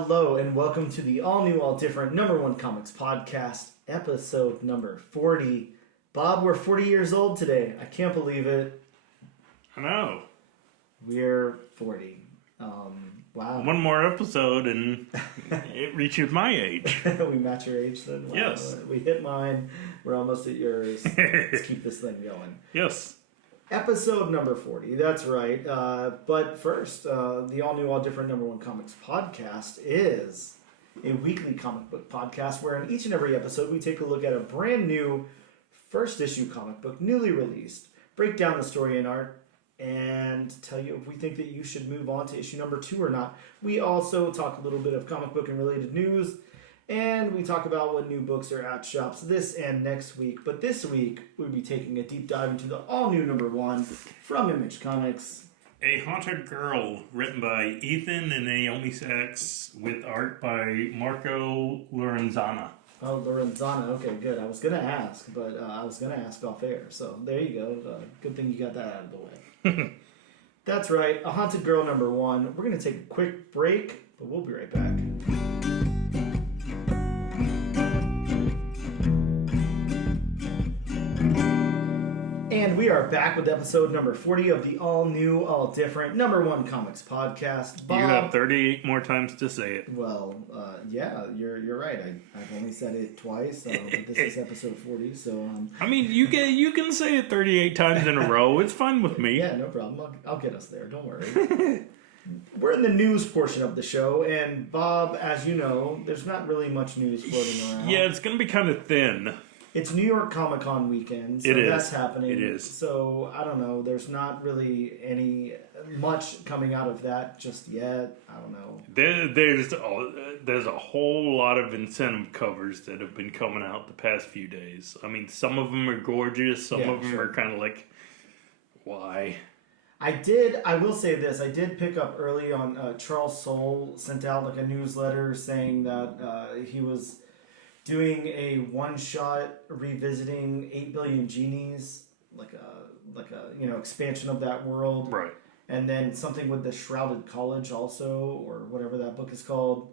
Hello and welcome to the all-new, all-different #1 Comics Podcast, episode number 40. Bob, we're 40 years old today. I can't believe it. I know. We're 40. Wow. One more episode and it reaches my age. We match your age then? Wow. Yes. We hit mine. We're almost at yours. Let's keep this thing going. Yes. Episode number 40, that's right. But first, the all-new, all-different #1 Comics Podcast is a weekly comic book podcast where in each and every episode we take a look at a brand new first issue comic book, newly released, break down the story and art, and tell you if we think that you should move on to issue number 2 or not. We also talk a little bit of comic book and related news, and we talk about what new books are at shops this and next week. But this week, we'll be taking a deep dive into the all-new #1 from Image Comics. A Haunted Girl, written by Ethan and Naomi Sacks, with art by Marco Lorenzana. Oh, Lorenzana. Okay, good. I was going to ask, but I was going to ask off air. So there you go. Good thing you got that out of the way. That's right. A Haunted Girl #1. We're going to take a quick break, but we'll be right back. And we are back with episode number 40 of the all-new, all-different #1 Comics Podcast. Bob, You have 38 more times to say it. Well, yeah, you're right. I've only said it twice, but this is episode 40, so... I mean, you can say it 38 times in a row. It's fine with me. Yeah, no problem. I'll get us there. Don't worry. We're in the news portion of the show, and Bob, as you know, there's not really much news floating around. Yeah, it's going to be kind of thin. It's New York Comic Con weekend, so that's happening. It is. So, I don't know. There's not really much coming out of that just yet. I don't know. There's a whole lot of incentive covers that have been coming out the past few days. I mean, some of them are gorgeous. Some of them are kind of like, why? I will say this. I did pick up early on, Charles Soule sent out like a newsletter saying that he was doing a one-shot revisiting 8 Billion Genies, like a expansion of that world, right? And then something with the Shrouded College also, or whatever that book is called.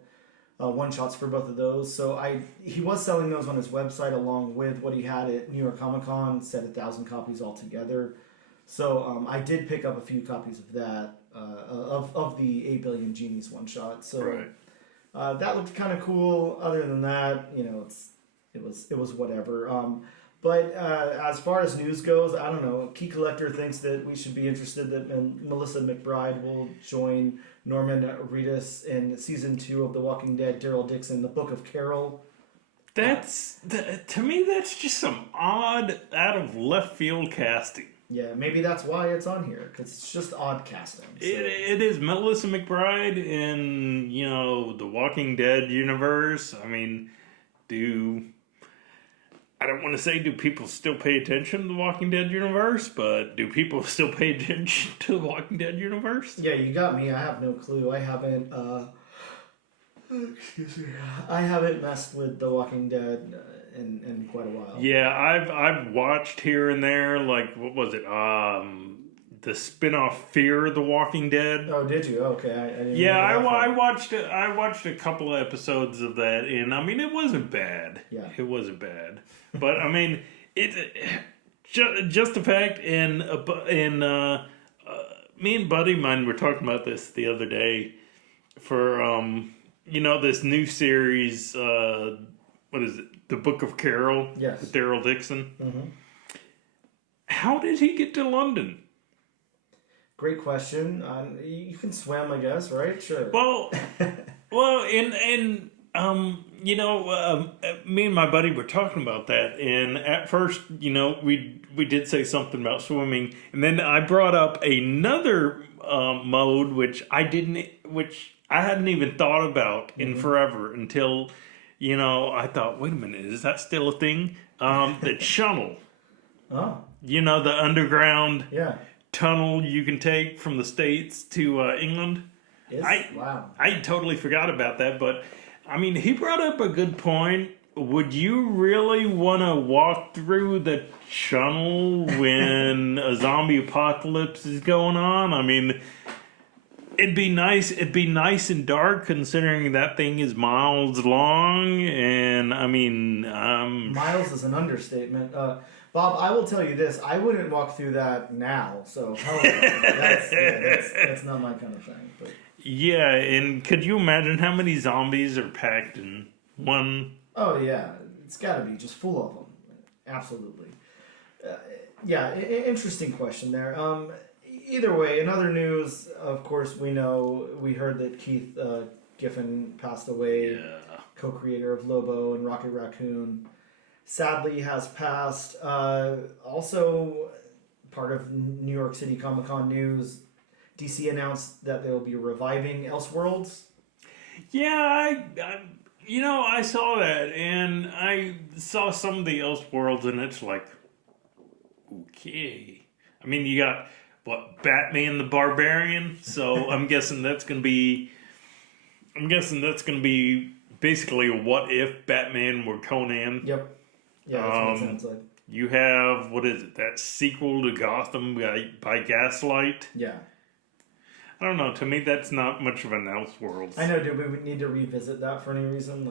One-shots for both of those. So he was selling those on his website along with what he had at New York Comic Con, said 1,000 copies altogether. So I did pick up a few copies of that, of the 8 Billion Genies one-shot. So. Right. That looked kind of cool. Other than that, it was whatever. But as far as news goes, I don't know. Key Collector thinks that we should be interested that Melissa McBride will join Norman Reedus in season 2 of The Walking Dead. Daryl Dixon, The Book of Carol. To me, that's just some odd, out of left field casting. Yeah, maybe that's why it's on here, because it's just odd casting. So. It is Melissa McBride in, the Walking Dead universe. I mean, I don't want to say do people still pay attention to the Walking Dead universe, but do people still pay attention to the Walking Dead universe? Yeah, you got me. I have no clue. I haven't, excuse me. I haven't messed with The Walking Dead in quite a while. Yeah, I've watched here and there, like, what was it? The spin-off Fear the Walking Dead. Oh, did you? Okay, I didn't. Yeah, I watched a couple of episodes of that, and I mean, it wasn't bad. Yeah, it wasn't bad. But I mean, just the fact, and me and buddy of mine were talking about this the other day for this new series. What is it? The Book of Carol. Yes. With Daryl Dixon. Mm-hmm. How did he get to London? Great question. You can swim, I guess, right? Sure. Well, me and my buddy were talking about that, and at first, we did say something about swimming, and then I brought up another mode which I hadn't even thought about in forever until. I thought, wait a minute, is that still a thing? The channel. Oh. The underground yeah. tunnel you can take from the States to England. Wow. I totally forgot about that, but, I mean, he brought up a good point. Would you really want to walk through the channel when a zombie apocalypse is going on? I mean, It'd be nice. It'd be nice and dark, considering that thing is miles long. And I mean, miles is an understatement. Bob, I will tell you this: I wouldn't walk through that now. So that's not my kind of thing. But. Yeah, and could you imagine how many zombies are packed in one? Oh yeah, it's got to be just full of them. Absolutely. Interesting question there. Either way, in other news, of course, we heard that Keith Giffen passed away, co-creator of Lobo and Rocket Raccoon. Sadly, has passed. Also, part of New York City Comic Con news, DC announced that they will be reviving Elseworlds. Yeah, I saw that, and I saw some of the Elseworlds, and it's like, okay. I mean, you got Batman the Barbarian. So I'm guessing that's gonna be basically a what if Batman were Conan. Yep. Yeah, that's what it sounds like. You have that sequel to Gotham by Gaslight. Yeah. I don't know. To me, that's not much of an Elseworlds. I know. Do we need to revisit that for any reason?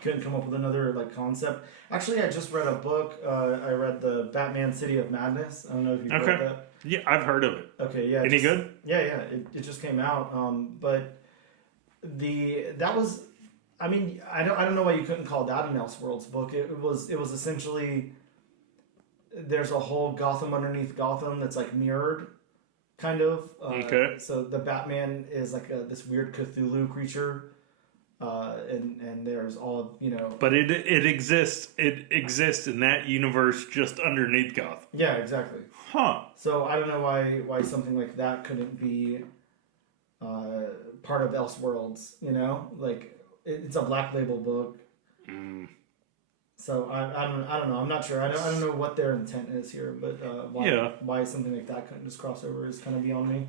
Couldn't come up with another concept. Actually, I just read a book. I read the Batman City of Madness. I don't know if you've read that. Yeah, I've heard of it. Okay, yeah. Any good? Yeah. It just came out. But that was. I mean, I don't know why you couldn't call that an Elseworlds book. It was essentially. There's a whole Gotham underneath Gotham that's mirrored. Kind of. Okay. So the Batman is this weird Cthulhu creature, and there's all But it exists. It exists in that universe just underneath Gotham. Yeah, exactly. Huh. So I don't know why something like that couldn't be part of Elseworlds. It's a Black Label book. Mm. So I don't know. I'm not sure. I don't know what their intent is here, but why something like that couldn't just cross over is kind of beyond me.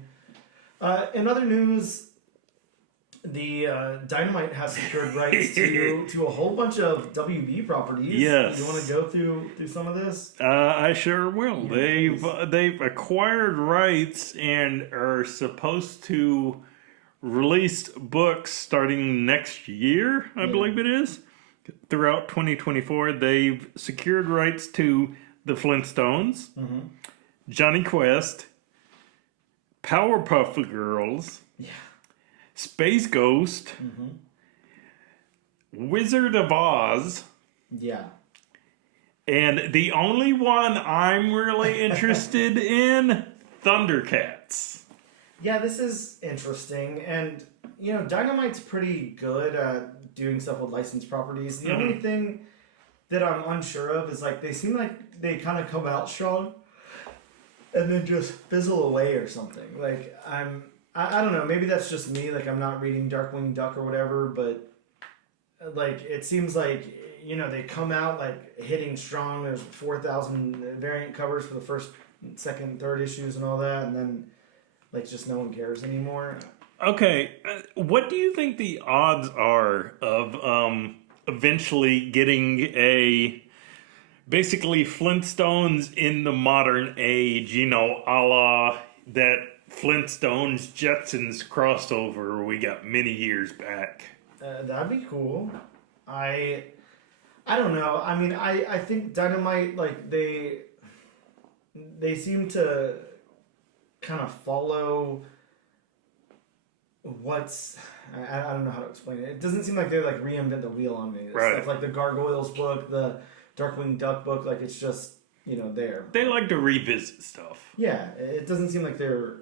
In other news, the Dynamite has secured rights to a whole bunch of WB properties. Yes. You want to go through some of this? I sure will. Yeah, they've acquired rights and are supposed to release books starting next year. I believe it is. Throughout 2024, they've secured rights to the Flintstones, Johnny Quest, Powerpuff Girls, Space Ghost, Wizard of Oz, and the only one I'm really interested in, Thundercats. Yeah, this is interesting, and Dynamite's pretty good at doing stuff with licensed properties. The only thing that I'm unsure of is they seem like they kind of come out strong and then just fizzle away or something. I don't know, maybe that's just me, I'm not reading Darkwing Duck or whatever, but it seems they come out hitting strong. There's 4,000 variant covers for the first, second, third issues and all that, and then just no one cares anymore. Okay, what do you think the odds are of eventually getting basically Flintstones in the modern age, a la that Flintstones Jetsons crossover we got many years back? That'd be cool. I don't know. I mean, I think Dynamite, they seem to kind of follow I don't know how to explain it. It doesn't seem like they reinvent the wheel on me. Right. Stuff like the Gargoyles book, the Darkwing Duck book, it's just there. They like to revisit stuff. Yeah, it doesn't seem like they're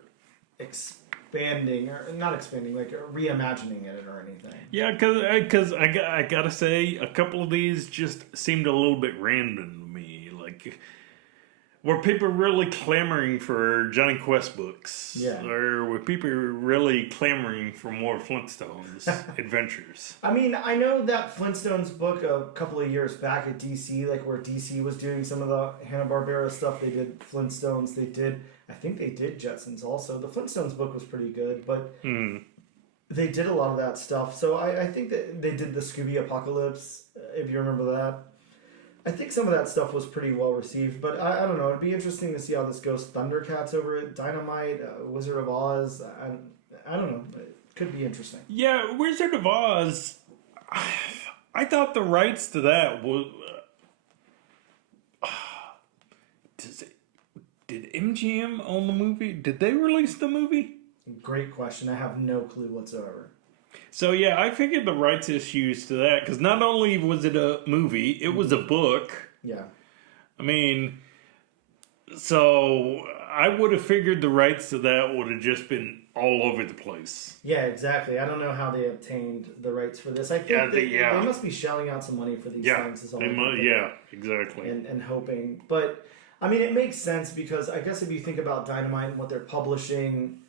expanding or not expanding, reimagining it or anything. Yeah, because I gotta say a couple of these just seemed a little bit random to me. Were people really clamoring for Johnny Quest books? Yeah. Or were people really clamoring for more Flintstones adventures? I mean, I know that Flintstones book a couple of years back at DC, where DC was doing some of the Hanna-Barbera stuff. They did Flintstones. I think they did Jetsons also. The Flintstones book was pretty good, but they did a lot of that stuff. So I think that they did the Scooby Apocalypse, if you remember that. I think some of that stuff was pretty well received, but I don't know. It'd be interesting to see how this goes. Thundercats over at Dynamite, Wizard of Oz. I don't know. It could be interesting. Yeah, Wizard of Oz. I thought the rights to that was. Did MGM own the movie? Did they release the movie? Great question. I have no clue whatsoever. So yeah, I figured the rights issues to that, because not only was it a movie, it was a book. Yeah. I mean, so I would have figured the rights to that would have just been all over the place. Yeah, exactly. I don't know how they obtained the rights for this. I think they must be shelling out some money for these things. Is all exactly. And hoping. But, I mean, it makes sense because I guess if you think about Dynamite and what they're publishing,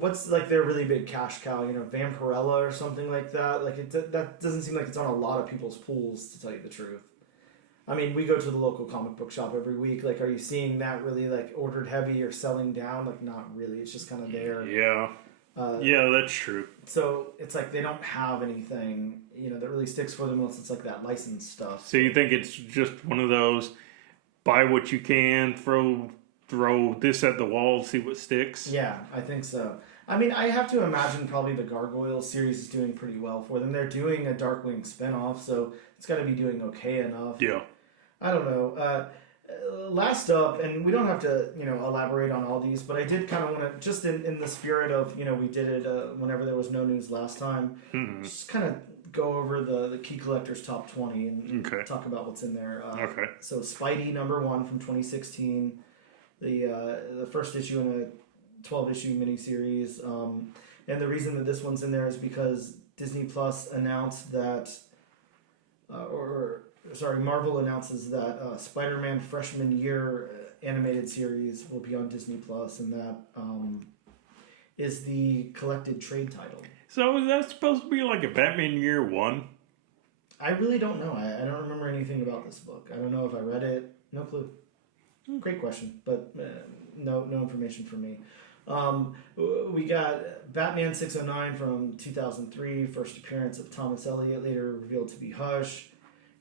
what's like their really big cash cow, Vampirella or something like that? Like, that doesn't seem like it's on a lot of people's pools, to tell you the truth. I mean, we go to the local comic book shop every week. Like, are you seeing that really, like, ordered heavy or selling down? Like, not really. It's just kind of there. Yeah. Yeah, that's true. So, it's like they don't have anything, that really sticks for them unless it's like that licensed stuff. So you think it's just one of those, buy what you can, throw this at the wall, see what sticks? Yeah, I think so. I mean, I have to imagine probably the Gargoyles series is doing pretty well for them. They're doing a Darkwing spinoff, so it's got to be doing okay enough. Yeah. I don't know. Last up, and we don't have to, elaborate on all these, but I did kind of want to, just in the spirit of, we did it whenever there was no news last time, just kind of go over the Key Collector's Top 20 and talk about what's in there. So Spidey #1 from 2016, the first issue in a 12-issue miniseries. And the reason that this one's in there is because Disney Plus announced that, Marvel announces that Spider-Man Freshman Year animated series will be on Disney Plus, and that is the collected trade title. So is that supposed to be like a Batman Year 1? I really don't know. I don't remember anything about this book. I don't know if I read it. No clue. Great question, but no information for me. We got Batman 609 from 2003, first appearance of Thomas Elliott, later revealed to be Hush.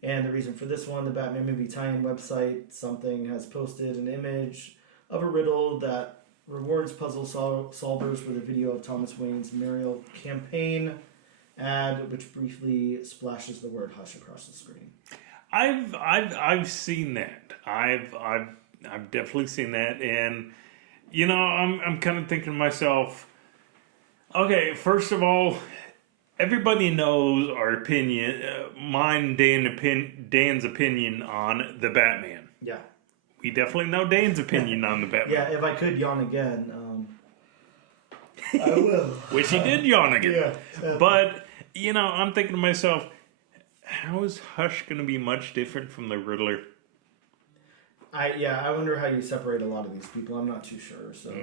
And the reason for this one, the Batman movie tie-in website, something has posted an image of a riddle that rewards puzzle solvers with a video of Thomas Wayne's mayoral campaign ad, which briefly splashes the word Hush across the screen. I've seen that. I've definitely seen that, and I'm kind of thinking to myself, okay, first of all, everybody knows our opinion, mine, Dan's opinion on the Batman. Yeah. We definitely know Dan's opinion on the Batman. Yeah, if I could yawn again, I will. Which he did yawn again. Yeah. But, I'm thinking to myself, how is Hush going to be much different from the Riddler? I wonder how you separate a lot of these people. I'm not too sure. So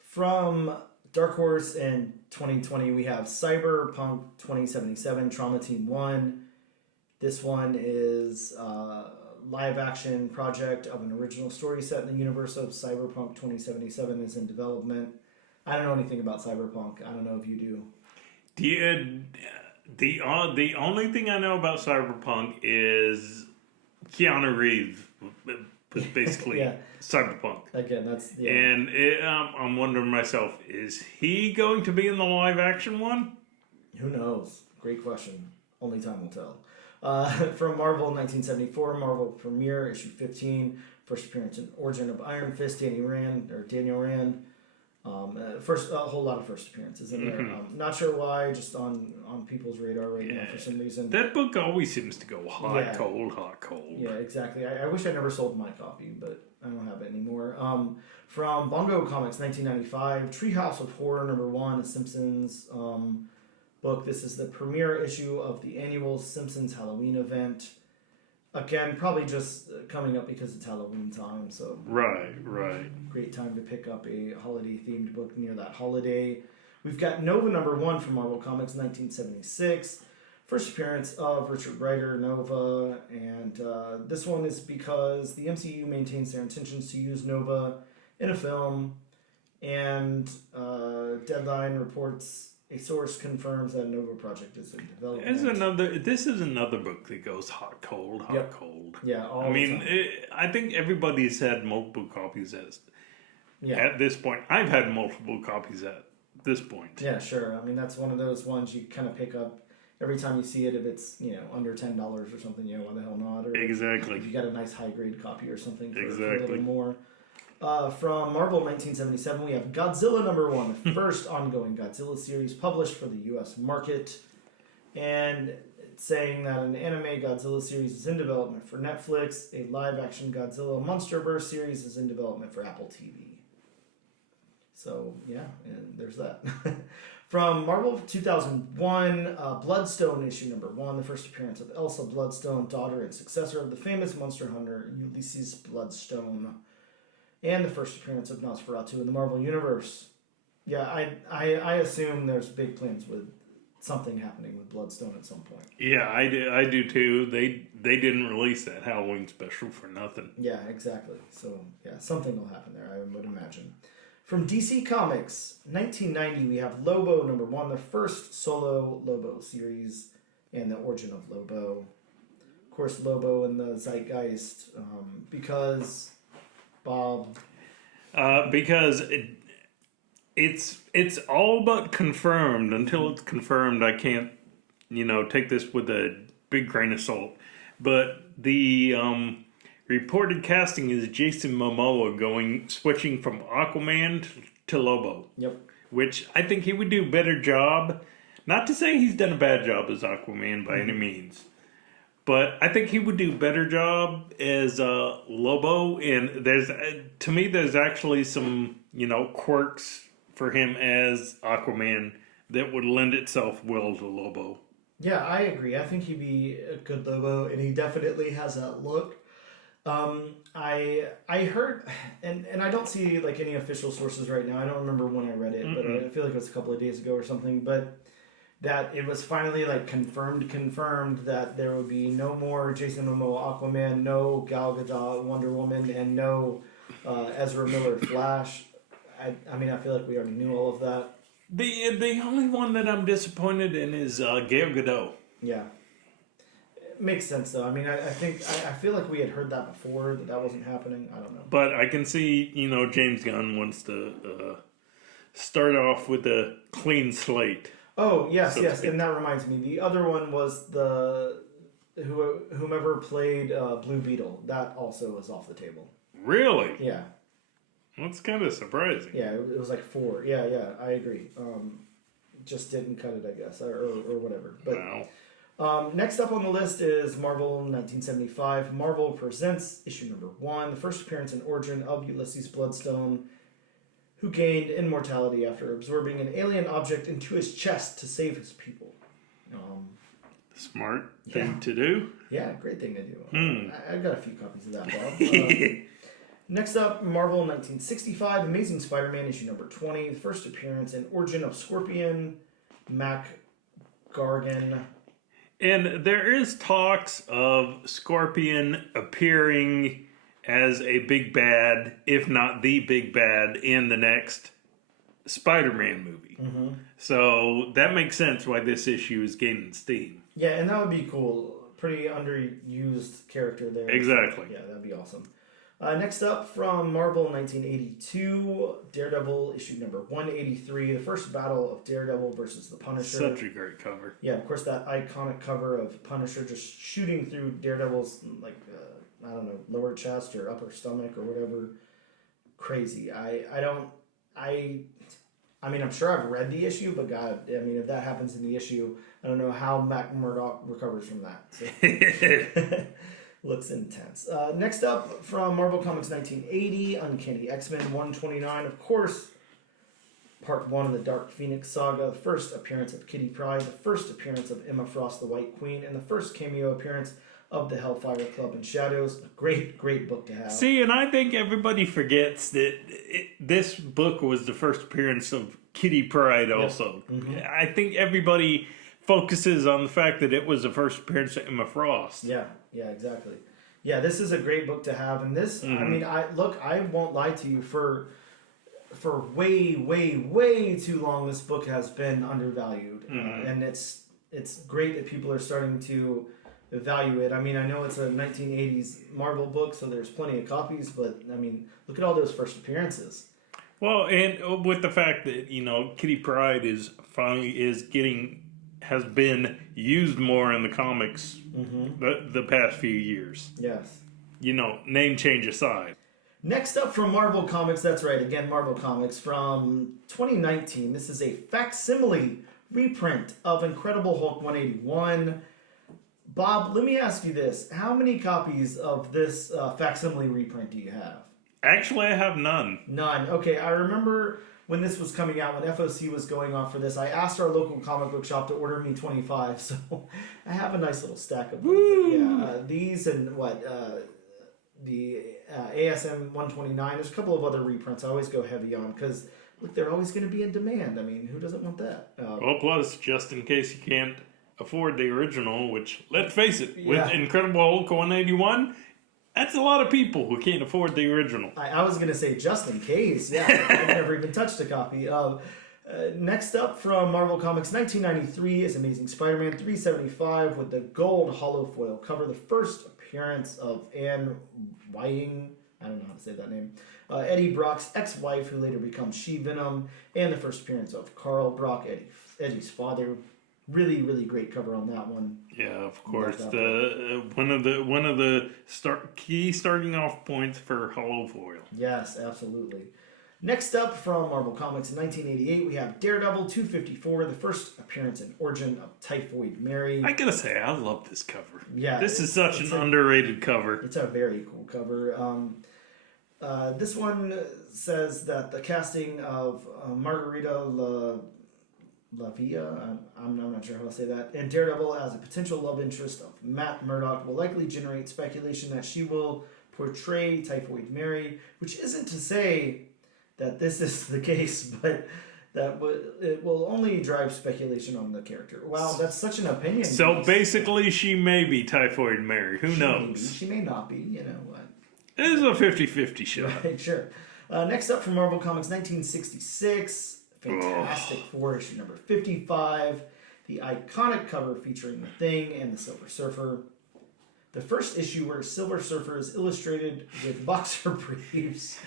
from Dark Horse in 2020, we have Cyberpunk 2077, Trauma Team 1. This one is a live-action project of an original story set in the universe of Cyberpunk 2077 is in development. I don't know anything about Cyberpunk. I don't know if you do. The only thing I know about Cyberpunk is Keanu Reeves was basically Cyberpunk. Again, that's... Yeah. And I'm wondering myself, is he going to be in the live-action one? Who knows? Great question. Only time will tell. From Marvel 1974, Marvel Premiere, issue 15, first appearance in Origin of Iron Fist, Daniel Rand. First, a whole lot of first appearances in there. Not sure why, just on people's radar right now for some reason. That book always seems to go hot, cold. Yeah, exactly. I wish I never sold my copy, but I don't have it anymore. From Bongo Comics 1995, Treehouse of Horror #1, a Simpsons book. This is the premiere issue of the annual Simpsons Halloween event. Again, probably just coming up because it's Halloween time, so... Right. Great time to pick up a holiday-themed book near that holiday. We've got Nova #1 from Marvel Comics 1976. First appearance of Richard Rider, Nova, and this one is because the MCU maintains their intentions to use Nova in a film, and Deadline reports... A source confirms that Nova project is in development. This is another book that goes hot, cold. Yeah, I mean, I think everybody's had multiple copies at this point. I've had multiple copies at this point. Yeah, sure. I mean, that's one of those ones you kind of pick up every time you see it. If it's under $10 or something, why the hell not? Or Exactly. if you got a nice high grade copy or something for Exactly. a little more. From Marvel 1977, we have Godzilla #1, the first ongoing Godzilla series published for the U.S. market, and it's saying that an anime Godzilla series is in development for Netflix. A live-action Godzilla MonsterVerse series is in development for Apple TV. So, yeah, and there's that. From Marvel 2001, Bloodstone issue #1, the first appearance of Elsa Bloodstone, daughter and successor of the famous monster hunter Ulysses Bloodstone, and the first appearance of Nosferatu in the Marvel Universe. Yeah, I assume there's big plans with something happening with Bloodstone at some point. Yeah, I do too. They didn't release that Halloween special for nothing. Yeah, exactly. So, yeah, something will happen there, I would imagine. From DC Comics, 1990, we have Lobo #1, the first solo Lobo series, and the origin of Lobo. Of course, Lobo in the zeitgeist, because Bob. Because it's all but confirmed. Until it's confirmed, I can't, take this with a big grain of salt. But the reported casting is Jason Momoa switching from Aquaman to Lobo. Yep. Which I think he would do a better job. Not to say he's done a bad job as Aquaman by any means. But I think he would do a better job as Lobo. And there's actually some, quirks for him as Aquaman that would lend itself well to Lobo. Yeah, I agree. I think he'd be a good Lobo, and he definitely has that look. I heard, and I don't see like any official sources right now. I don't remember when I read it, but I feel like it was a couple of days ago or something. But that it was finally like confirmed that there would be no more Jason Momoa Aquaman, no Gal Gadot Wonder Woman, and no Ezra Miller Flash. I mean, I feel like we already knew all of that. The only one that I'm disappointed in is Gal Gadot. Yeah. Makes sense though. I mean, I feel like we had heard that before that wasn't happening. I don't know. But I can see, James Gunn wants to start off with a clean slate. Oh yes, and that reminds me. The other one was whomever played Blue Beetle. That also is off the table. Really? Yeah. That's kind of surprising. Yeah, it was like 4. Yeah, I agree. Just didn't cut it, I guess, or whatever. But. Wow. Next up on the list is Marvel 1975. Marvel Presents issue #1, the first appearance and origin of Ulysses Bloodstone, who gained immortality after absorbing an alien object into his chest to save his people. Smart thing to do. Yeah, great thing to do. I've got a few copies of that, Bob. Next up, Marvel 1965, Amazing Spider-Man issue #20, the first appearance and origin of Scorpion McGargan. And there is talks of Scorpion appearing as a big bad, if not the big bad, in the next Spider-Man movie. Mm-hmm. So that makes sense why this issue is gaining steam. Yeah, and that would be cool. Pretty underused character there. Exactly. Yeah, that'd be awesome. Next up, from Marvel 1982, Daredevil issue #183, the first battle of Daredevil versus the Punisher. Such a great cover. Yeah, of course, that iconic cover of Punisher just shooting through Daredevil's, lower chest or upper stomach or whatever. Crazy. I mean, I'm sure I've read the issue, but God, I mean, if that happens in the issue, I don't know how Matt Murdock recovers from that. So. Looks intense. Next up, from Marvel Comics 1980, Uncanny X-Men 129. Of course, Part 1 of the Dark Phoenix saga, the first appearance of Kitty Pryde, the first appearance of Emma Frost, the White Queen, and the first cameo appearance of the Hellfire Club and Shadows. A great, great book to have. See, and I think everybody forgets that this book was the first appearance of Kitty Pryde also. Yep. Mm-hmm. I think everybody focuses on the fact that it was the first appearance of Emma Frost. Yeah, exactly. Yeah, this is a great book to have, and this, I mean, I won't lie to you, for way, way, way too long, this book has been undervalued, and it's great that people are starting to value it. I mean, I know it's a 1980s Marvel book, so there's plenty of copies, but I mean, look at all those first appearances. Well, and with the fact that Kitty Pryde has been used more in the comics the past few years. Yes. Name change aside. Next up from Marvel Comics, that's right, again, Marvel Comics, from 2019. This is a facsimile reprint of Incredible Hulk 181. Bob, let me ask you this. How many copies of this facsimile reprint do you have? Actually, I have none. None. Okay, I remember when this was coming out, when FOC was going off for this, I asked our local comic book shop to order me 25, so I have a nice little stack of them. Yeah, these and the ASM 129. There's a couple of other reprints I always go heavy on because, look, they're always going to be in demand. I mean, who doesn't want that? Well, plus, just in case you can't afford the original, which, let's face it, with Incredible Hulk 181, that's a lot of people who can't afford the original. I was going to say just in case. Yeah, I've never even touched a copy. Next up from Marvel Comics 1993 is Amazing Spider-Man 375 with the gold hollow foil cover. The first appearance of Anne Whiting, I don't know how to say that name, Eddie Brock's ex-wife who later becomes She-Venom, and the first appearance of Carl Brock, Eddie's father. Really, really great cover on that one. Yeah, of course. One of the key starting off points for hollow foil. Yes, absolutely. Next up from Marvel Comics in 1988, we have Daredevil 254, the first appearance and origin of Typhoid Mary. I gotta say, I love this cover. Yeah, this is such an underrated cover. It's a very cool cover. This one says that the casting of Margarita LaVia, I'm not sure how to say that, and Daredevil as a potential love interest of Matt Murdock will likely generate speculation that she will portray Typhoid Mary, which isn't to say that this is the case, but that it will only drive speculation on the character. Wow, that's such an opinion. So basically, she may be Typhoid Mary. Who knows? She may not be, you know what. It is a 50-50 shot. Right, sure. Next up from Marvel Comics 1966, Fantastic Four, issue number 55. The iconic cover featuring the Thing and the Silver Surfer. The first issue where Silver Surfer is illustrated with boxer briefs.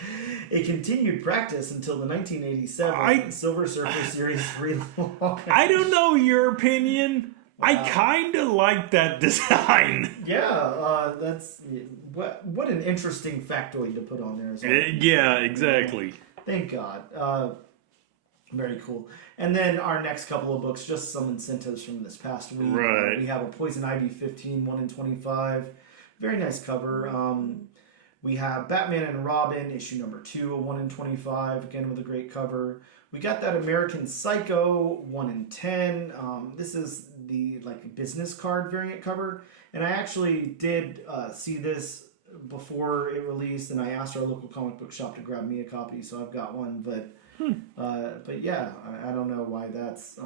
A continued practice until the 1987 Silver Surfer series relaunched. I don't know your opinion. I kind of like that design. Yeah, that's what an interesting factoid to put on there as well. Yeah, exactly. Thank God. Very cool. And then our next couple of books, just some incentives from this past week. Right. We have a Poison Ivy 15, 1 in 25. Very nice cover. We have Batman and Robin, issue number 2, 1 in 25, again with a great cover. We got that American Psycho 1 in 10. This is the business card variant cover. And I actually did see this before it released, and I asked our local comic book shop to grab me a copy, so I've got one. But yeah, I don't know why that's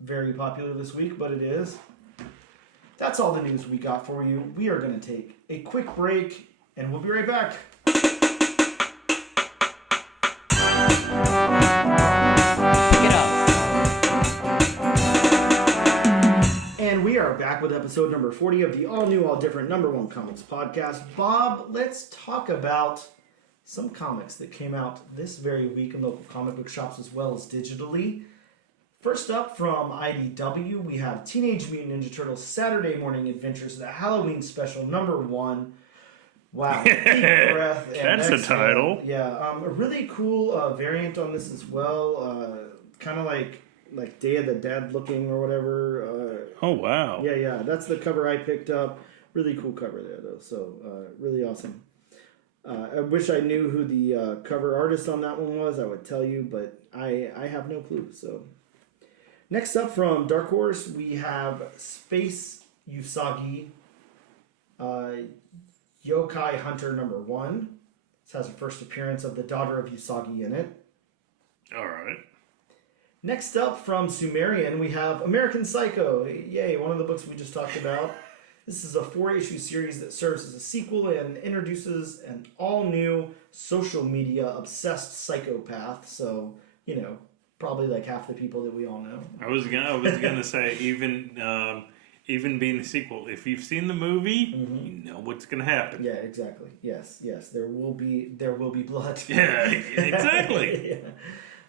very popular this week, but it is. That's all the news we got for you. We are going to take a quick break, and we'll be right back. Pick it up. And we are back with episode number 40 of the all-new, all-different #1 Comics podcast. Bob, let's talk about some comics that came out this very week in local comic book shops as well as digitally. First up from IDW, we have Teenage Mutant Ninja Turtles Saturday Morning Adventures, the Halloween special #1. Wow, deep breath. And that's a title. Yeah, a really cool variant on this as well. Kind of like Day of the Dead looking or whatever. Oh, wow. Yeah, that's the cover I picked up. Really cool cover there, though, so really awesome. I wish I knew who the cover artist on that one was. I would tell you, but I have no clue. So, next up from Dark Horse, we have Space Usagi, Yokai Hunter #1. This has a first appearance of the daughter of Usagi in it. All right. Next up from Sumerian, we have American Psycho. Yay, one of the books we just talked about. This is a 4-issue series that serves as a sequel and introduces an all-new social media-obsessed psychopath. So, probably like half the people that we all know. I was gonna say even even being a sequel, if you've seen the movie, you know what's going to happen. Yeah, exactly. Yes, there will be blood. Yeah, exactly.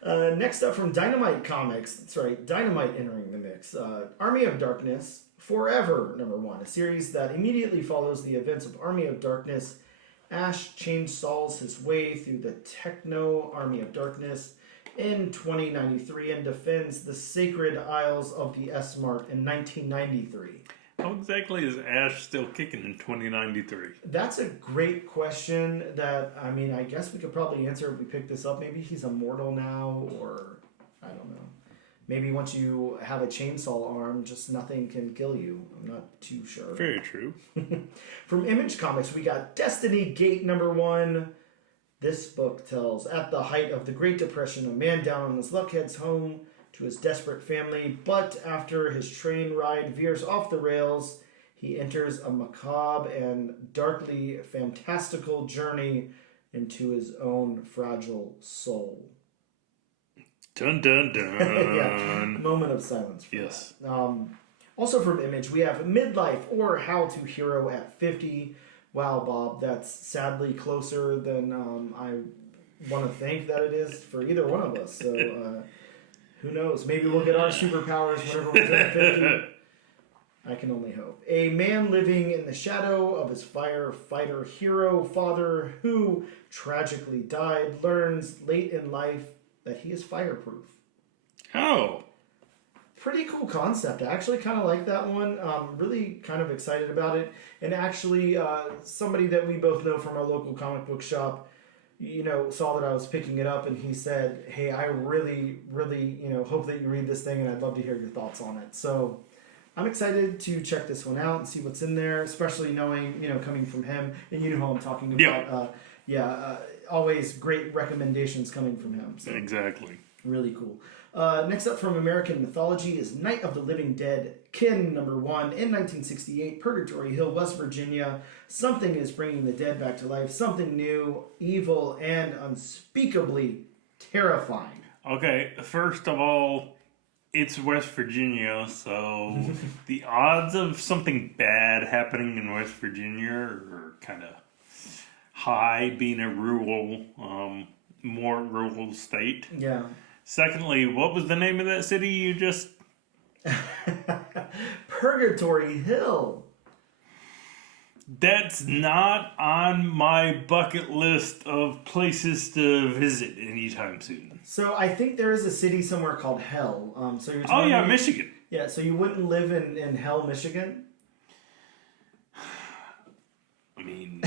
Yeah. Next up from Dynamite Comics, that's right, Dynamite entering the mix. Army of Darkness, Forever, #1, a series that immediately follows the events of Army of Darkness. Ash chainsaws his way through the Techno Army of Darkness in 2093 and defends the Sacred Isles of the S-Mart in 1993. How exactly is Ash still kicking in 2093? That's a great question that, I mean, I guess we could probably answer if we pick this up. Maybe he's immortal now, or I don't know. Maybe once you have a chainsaw arm, just nothing can kill you. I'm not too sure. Very true. From Image Comics, we got Destiny Gate #1. This book tells, at the height of the Great Depression, a man down on his luck heads home to his desperate family, but after his train ride veers off the rails, he enters a macabre and darkly fantastical journey into his own fragile soul. Dun dun dun. Yeah, moment of silence for yes. that. Also from Image, we have Midlife or How to Hero at 50. Wow, Bob, that's sadly closer than I want to think that it is for either one of us. So who knows? Maybe we'll get our superpowers whenever we turn 50. I can only hope. A man living in the shadow of his firefighter hero father who tragically died learns late in life that he is fireproof. Oh. Pretty cool concept. I actually kind of like that one. Really kind of excited about it. And actually, somebody that we both know from our local comic book shop, saw that I was picking it up, and he said, "Hey, I really, really, hope that you read this thing, and I'd love to hear your thoughts on it." So I'm excited to check this one out and see what's in there, especially knowing, coming from him, and you know who I'm talking about. Yeah. Always great recommendations coming from him. So. Exactly. Really cool. Next up from American Mythology is Night of the Living Dead, Kin #1 in 1968, Purgatory Hill, West Virginia. Something is bringing the dead back to life. Something new, evil, and unspeakably terrifying. Okay, first of all, it's West Virginia, so the odds of something bad happening in West Virginia are kind of high, being a rural, more rural state. Yeah. Secondly, what was the name of that city you just... Purgatory Hill. That's not on my bucket list of places to visit anytime soon. So I think there is a city somewhere called Hell. So you're telling me, Michigan. Yeah, so you wouldn't live in Hell, Michigan? I mean,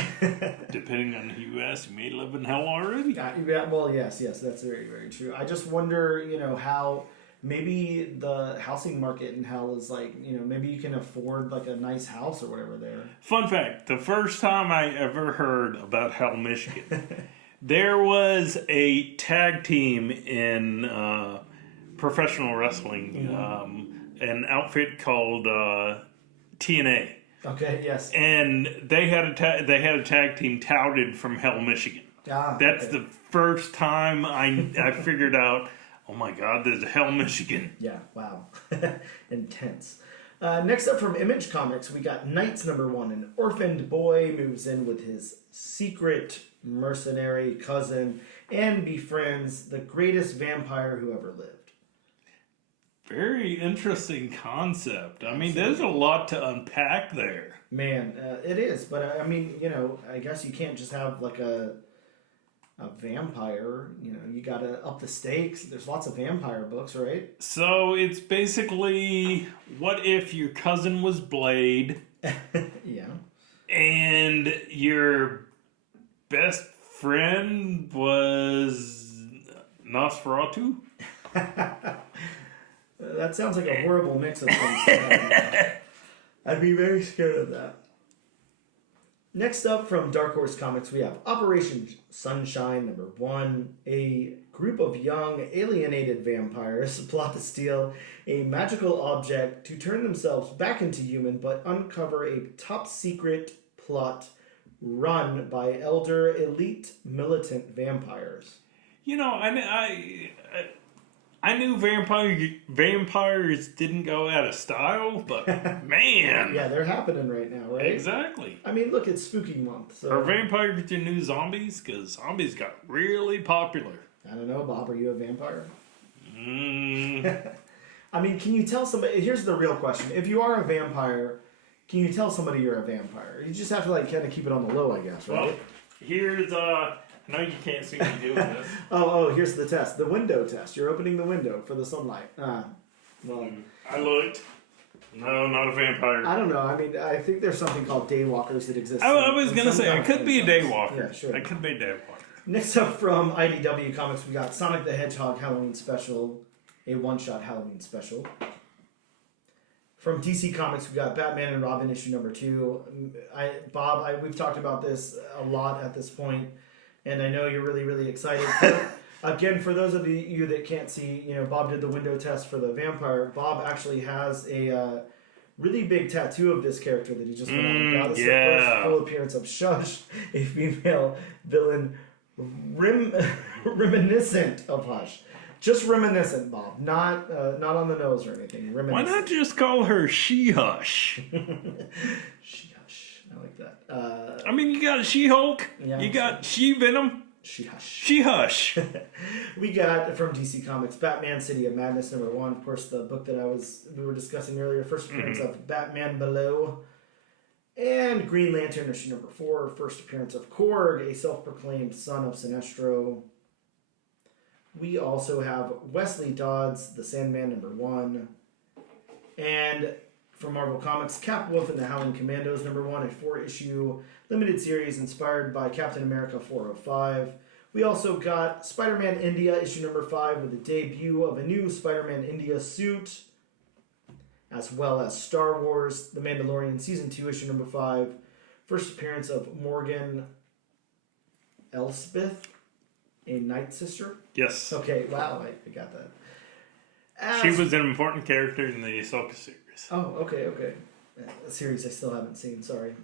depending on who you ask, you may live in hell already. Yeah, well, yes, that's very, very true. I just wonder, how maybe the housing market in hell is like, maybe you can afford like a nice house or whatever there. Fun fact, the first time I ever heard about Hell, Michigan, there was a tag team in professional wrestling, an outfit called TNA. Okay. Yes. And they had a tag team touted from Hell, Michigan. That's the first time I figured out. Oh my God, there's Hell, Michigan. Yeah. Wow. Intense. Next up from Image Comics, we got Knights #1. An orphaned boy moves in with his secret mercenary cousin and befriends the greatest vampire who ever lived. Very interesting concept. I mean, there's a lot to unpack there. Man, it is. But I mean, I guess you can't just have like a vampire. You got to up the stakes. There's lots of vampire books, right? So it's basically, what if your cousin was Blade? Yeah. And your best friend was Nosferatu? That sounds like a horrible mix of things. I'd be very scared of that. Next up from Dark Horse Comics, we have Operation Sunshine #1. A group of young, alienated vampires plot to steal a magical object to turn themselves back into human, but uncover a top-secret plot run by elder elite militant vampires. I knew vampires didn't go out of style, but man. Yeah, they're happening right now, right? Exactly. I mean, look, it's spooky month. So. Are vampires your new zombies? Because zombies got really popular. I don't know, Bob. Are you a vampire? Mm. I mean, can you tell somebody... Here's the real question. If you are a vampire, can you tell somebody you're a vampire? You just have to, like, kind of keep it on the low, I guess, right? Well, here's... I know you can't see me doing this. Here's the test. The window test. You're opening the window for the sunlight. Well, I looked. No, not a vampire. I don't know. I mean, I think there's something called daywalkers that exist. I was going to say, I could be a daywalker. Yeah, sure. I could be a daywalker. Next up from IDW Comics, we got Sonic the Hedgehog Halloween Special, a one-shot Halloween special. From DC Comics, we got Batman and Robin issue number 2. Bob, we've talked about this a lot at this point, and I know you're really, really excited. Again, for those of you that can't see, Bob did the window test for the vampire. Bob actually has a really big tattoo of this character that he just went on. Now, this is the first full appearance of Shush, a female villain reminiscent of Hush. Just reminiscent, Bob. Not on the nose or anything. Reminiscent. Why not just call her She-Hush? She-Hush. I like that. I mean, you got She-Hulk. Yeah, you got She-Venom. She-Hush. She-Hush. We got from DC Comics Batman City of Madness number 1. Of course, the book that we were discussing earlier. First appearance of Batman Below. And Green Lantern issue number 4. First appearance of Korg, a self-proclaimed son of Sinestro. We also have Wesley Dodds, The Sandman number 1. And from Marvel Comics, Cap Wolf and the Howling Commandos number 1, a 4-issue limited series inspired by Captain America 405. We also got Spider-Man India issue number 5 with the debut of a new Spider-Man India suit, as well as Star Wars, The Mandalorian Season 2 issue number 5. First appearance of Morgan Elspeth, a Night Sister. Yes. Okay, wow, I got that. She was an important character in the Ahsoka series. Oh, okay. A series I still haven't seen, sorry.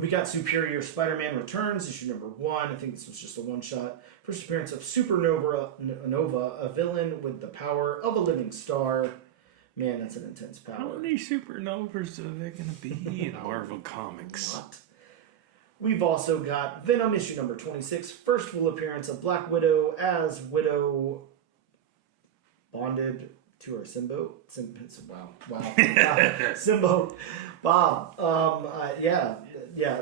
We got Superior Spider-Man Returns, issue number 1. I think this was just a one-shot. First appearance of Supernova, a villain with the power of a living star. Man, that's an intense power. How many supernovas are there going to be in Marvel Comics? Not. We've also got Venom issue number 26. First full appearance of Black Widow as Widow bonded to her Simbo. Wow. Simbo. Bob. Yeah.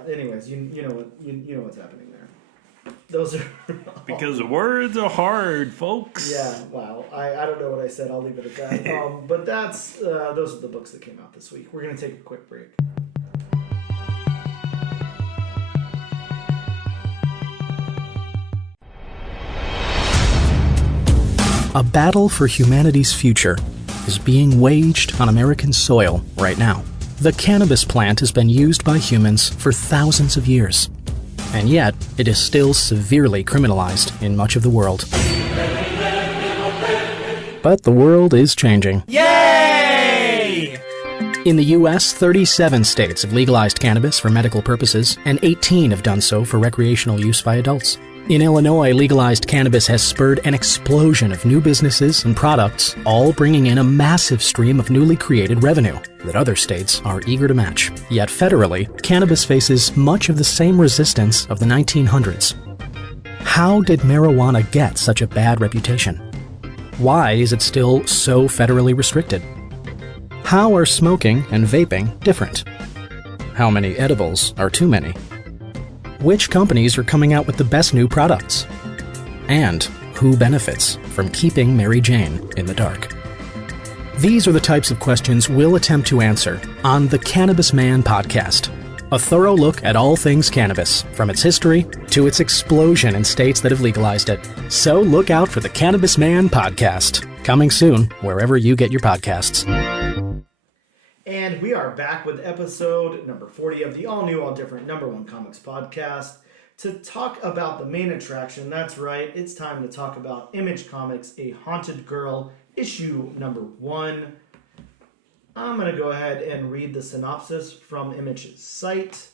Anyways, you know what's happening there. Those are because words are hard, folks. Yeah. Wow. I don't know what I said. I'll leave it at that. But those are the books that came out this week. We're gonna take a quick break. A battle for humanity's future is being waged on American soil right now. The cannabis plant has been used by humans for thousands of years, and yet it is still severely criminalized in much of the world. But the world is changing. Yay! In the U.S., 37 states have legalized cannabis for medical purposes, and 18 have done so for recreational use by adults. In Illinois, legalized cannabis has spurred an explosion of new businesses and products, all bringing in a massive stream of newly created revenue that other states are eager to match. Yet federally, cannabis faces much of the same resistance of the 1900s. How did marijuana get such a bad reputation? Why is it still so federally restricted? How are smoking and vaping different? How many edibles are too many? Which companies are coming out with the best new products? And who benefits from keeping Mary Jane in the dark? These are the types of questions we'll attempt to answer on the Cannabis Man podcast. A thorough look at all things cannabis, from its history to its explosion in states that have legalized it. So look out for the Cannabis Man podcast, coming soon wherever you get your podcasts. And we are back with episode number 40 of the all-new, all-different #1 Comics podcast to talk about the main attraction. That's right, it's time to talk about Image Comics, A Haunted Girl, issue number 1. I'm going to go ahead and read the synopsis from Image's site.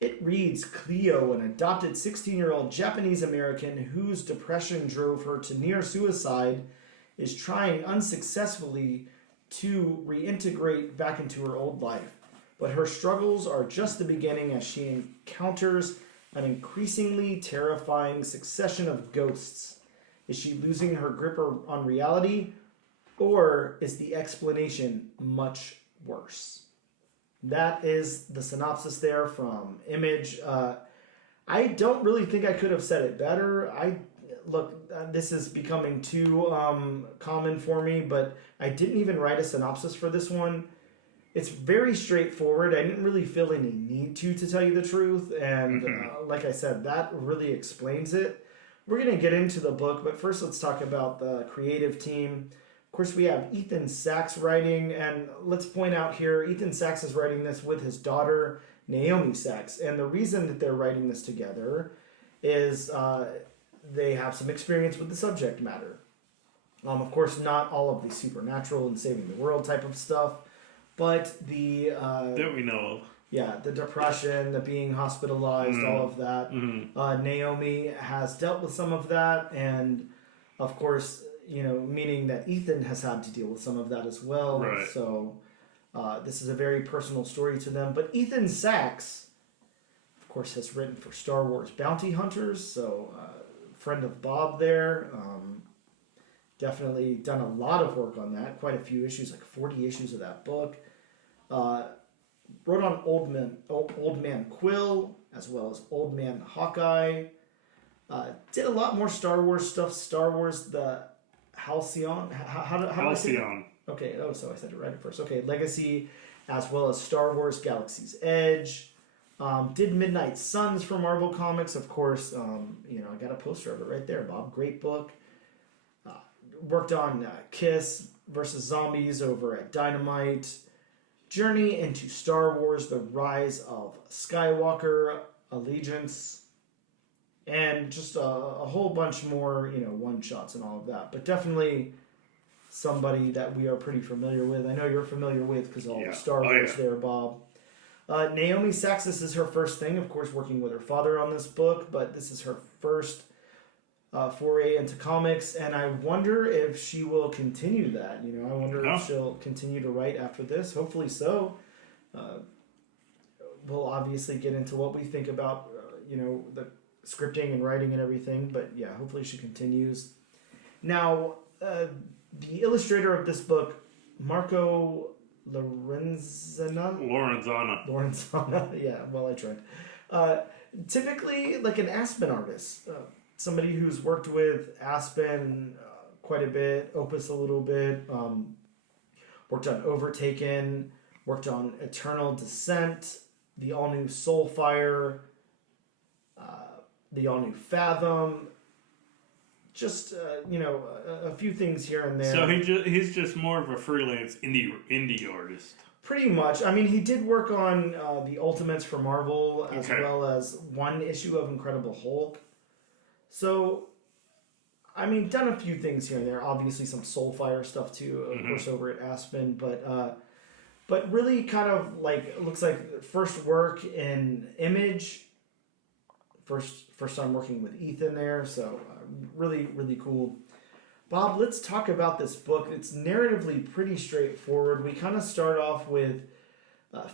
It reads, Cleo, an adopted 16-year-old Japanese-American whose depression drove her to near suicide, is trying unsuccessfully to reintegrate back into her old life. But her struggles are just the beginning as she encounters an increasingly terrifying succession of ghosts. Is she losing her grip on reality, or is the explanation much worse? That is the synopsis there from Image. I don't really think I could have said it better. This is becoming too common for me, but I didn't even write a synopsis for this one. It's very straightforward. I didn't really feel any need to tell you the truth, and like I said, that really explains it. We're going to get into the book, but first let's talk about the creative team. Of course, we have Ethan Sacks writing, and let's point out here, Ethan Sacks is writing this with his daughter, Naomi Sacks, and the reason that they're writing this together is they have some experience with the subject matter. Of course, not all of the supernatural and saving the world type of stuff, but the... that we know of. Yeah, the depression, the being hospitalized, all of that. Naomi has dealt with some of that, and of course, meaning that Ethan has had to deal with some of that as well. Right. So this is a very personal story to them. But Ethan Sacks, of course, has written for Star Wars Bounty Hunters, so friend of Bob there. Definitely done a lot of work on that. Quite a few issues, like 40 issues of that book. Wrote on Old Man Quill, as well as Old Man Hawkeye. Did a lot more Star Wars stuff. Star Wars, the Halcyon. How do I say that? Okay, so I said it right at first. Okay, Legacy, as well as Star Wars Galaxy's Edge. Did Midnight Suns for Marvel Comics, of course. I got a poster of it right there, Bob. Great book. Worked on Kiss versus Zombies over at Dynamite. Journey into Star Wars, The Rise of Skywalker, Allegiance, and just a whole bunch more, one-shots and all of that. But definitely somebody that we are pretty familiar with. I know you're familiar with because all the Star Wars there, Bob. Naomi Sacks, this is her first thing, of course, working with her father on this book, but this is her first foray into comics, and I wonder if she will continue that. I wonder if she'll continue to write after this. Hopefully so. We'll obviously get into what we think about, the scripting and writing and everything, but yeah, hopefully she continues. Now, the illustrator of this book, Marco Lorenzana, yeah, well, I tried. Typically, like an Aspen artist. Somebody who's worked with Aspen quite a bit, Opus a little bit, worked on Overtaken, worked on Eternal Descent, the all-new Soulfire, the all-new Fathom, just, a few things here and there. So he's just more of a freelance indie artist. Pretty much. I mean, he did work on the Ultimates for Marvel, as well as one issue of Incredible Hulk. So, I mean, done a few things here and there. Obviously, some Soulfire stuff too, of course, over at Aspen. But really, kind of like looks like first work in Image. First time working with Ethan there. So, really, really cool. Bob, let's talk about this book. It's narratively pretty straightforward. We kind of start off with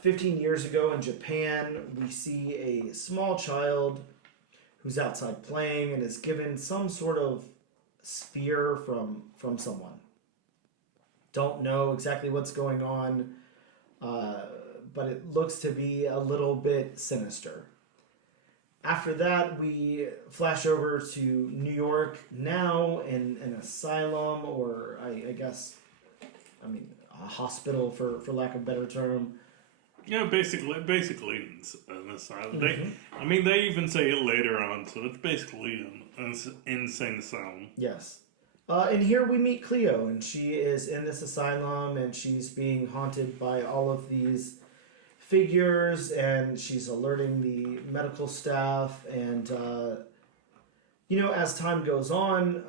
15 years ago in Japan. We see a small child who's outside playing and is given some sort of sphere from someone. Don't know exactly what's going on, but it looks to be a little bit sinister. After that, we flash over to New York, now in an asylum, or I guess, a hospital for lack of a better term. Yeah, basically an asylum. They even say it later on, so it's basically an insane asylum. Yes. And here we meet Cleo, and she is in this asylum, and she's being haunted by all of these figures, and she's alerting the medical staff, and, as time goes on,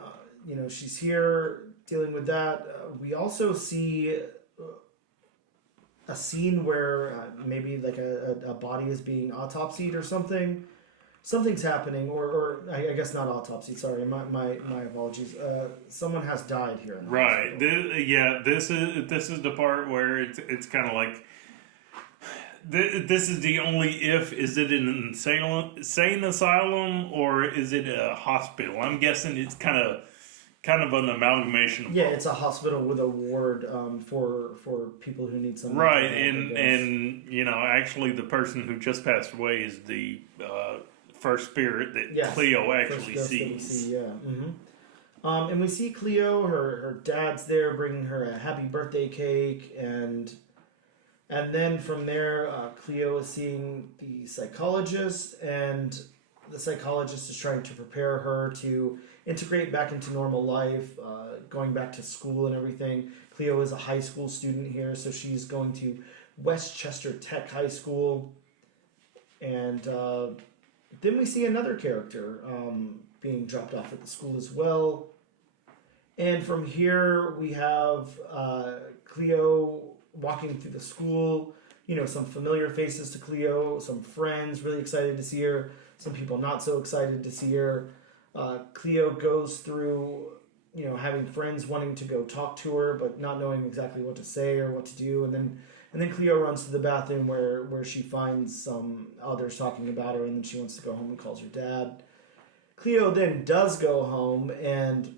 she's here dealing with that. We also see a scene where maybe like a body is being autopsied or something. something's happening, or I guess not autopsy. Sorry, my apologies. Someone has died here. In the Right. hospital. This is the part where it's kind of like this is the only if. Is it an insane asylum or is it a hospital? I'm guessing it's kind of an amalgamation of Yeah, both. it's a hospital with a ward for people who need something. Right, and actually the person who just passed away is the first spirit that Cleo actually sees. Yeah. And we see Cleo. Her dad's there, bringing her a happy birthday cake, and then from there, Cleo is seeing the psychologist, and the psychologist is trying to prepare her to integrate back into normal life, going back to school and everything. Cleo is a high school student here, so she's going to Westchester Tech High School. And then we see another character being dropped off at the school as well. And from here, we have Cleo walking through the school. Some familiar faces to Cleo, some friends really excited to see her, some people not so excited to see her. Cleo goes through, having friends wanting to go talk to her, but not knowing exactly what to say or what to do. And then Cleo runs to the bathroom where she finds some others talking about her, and then she wants to go home and calls her dad. Cleo then does go home, and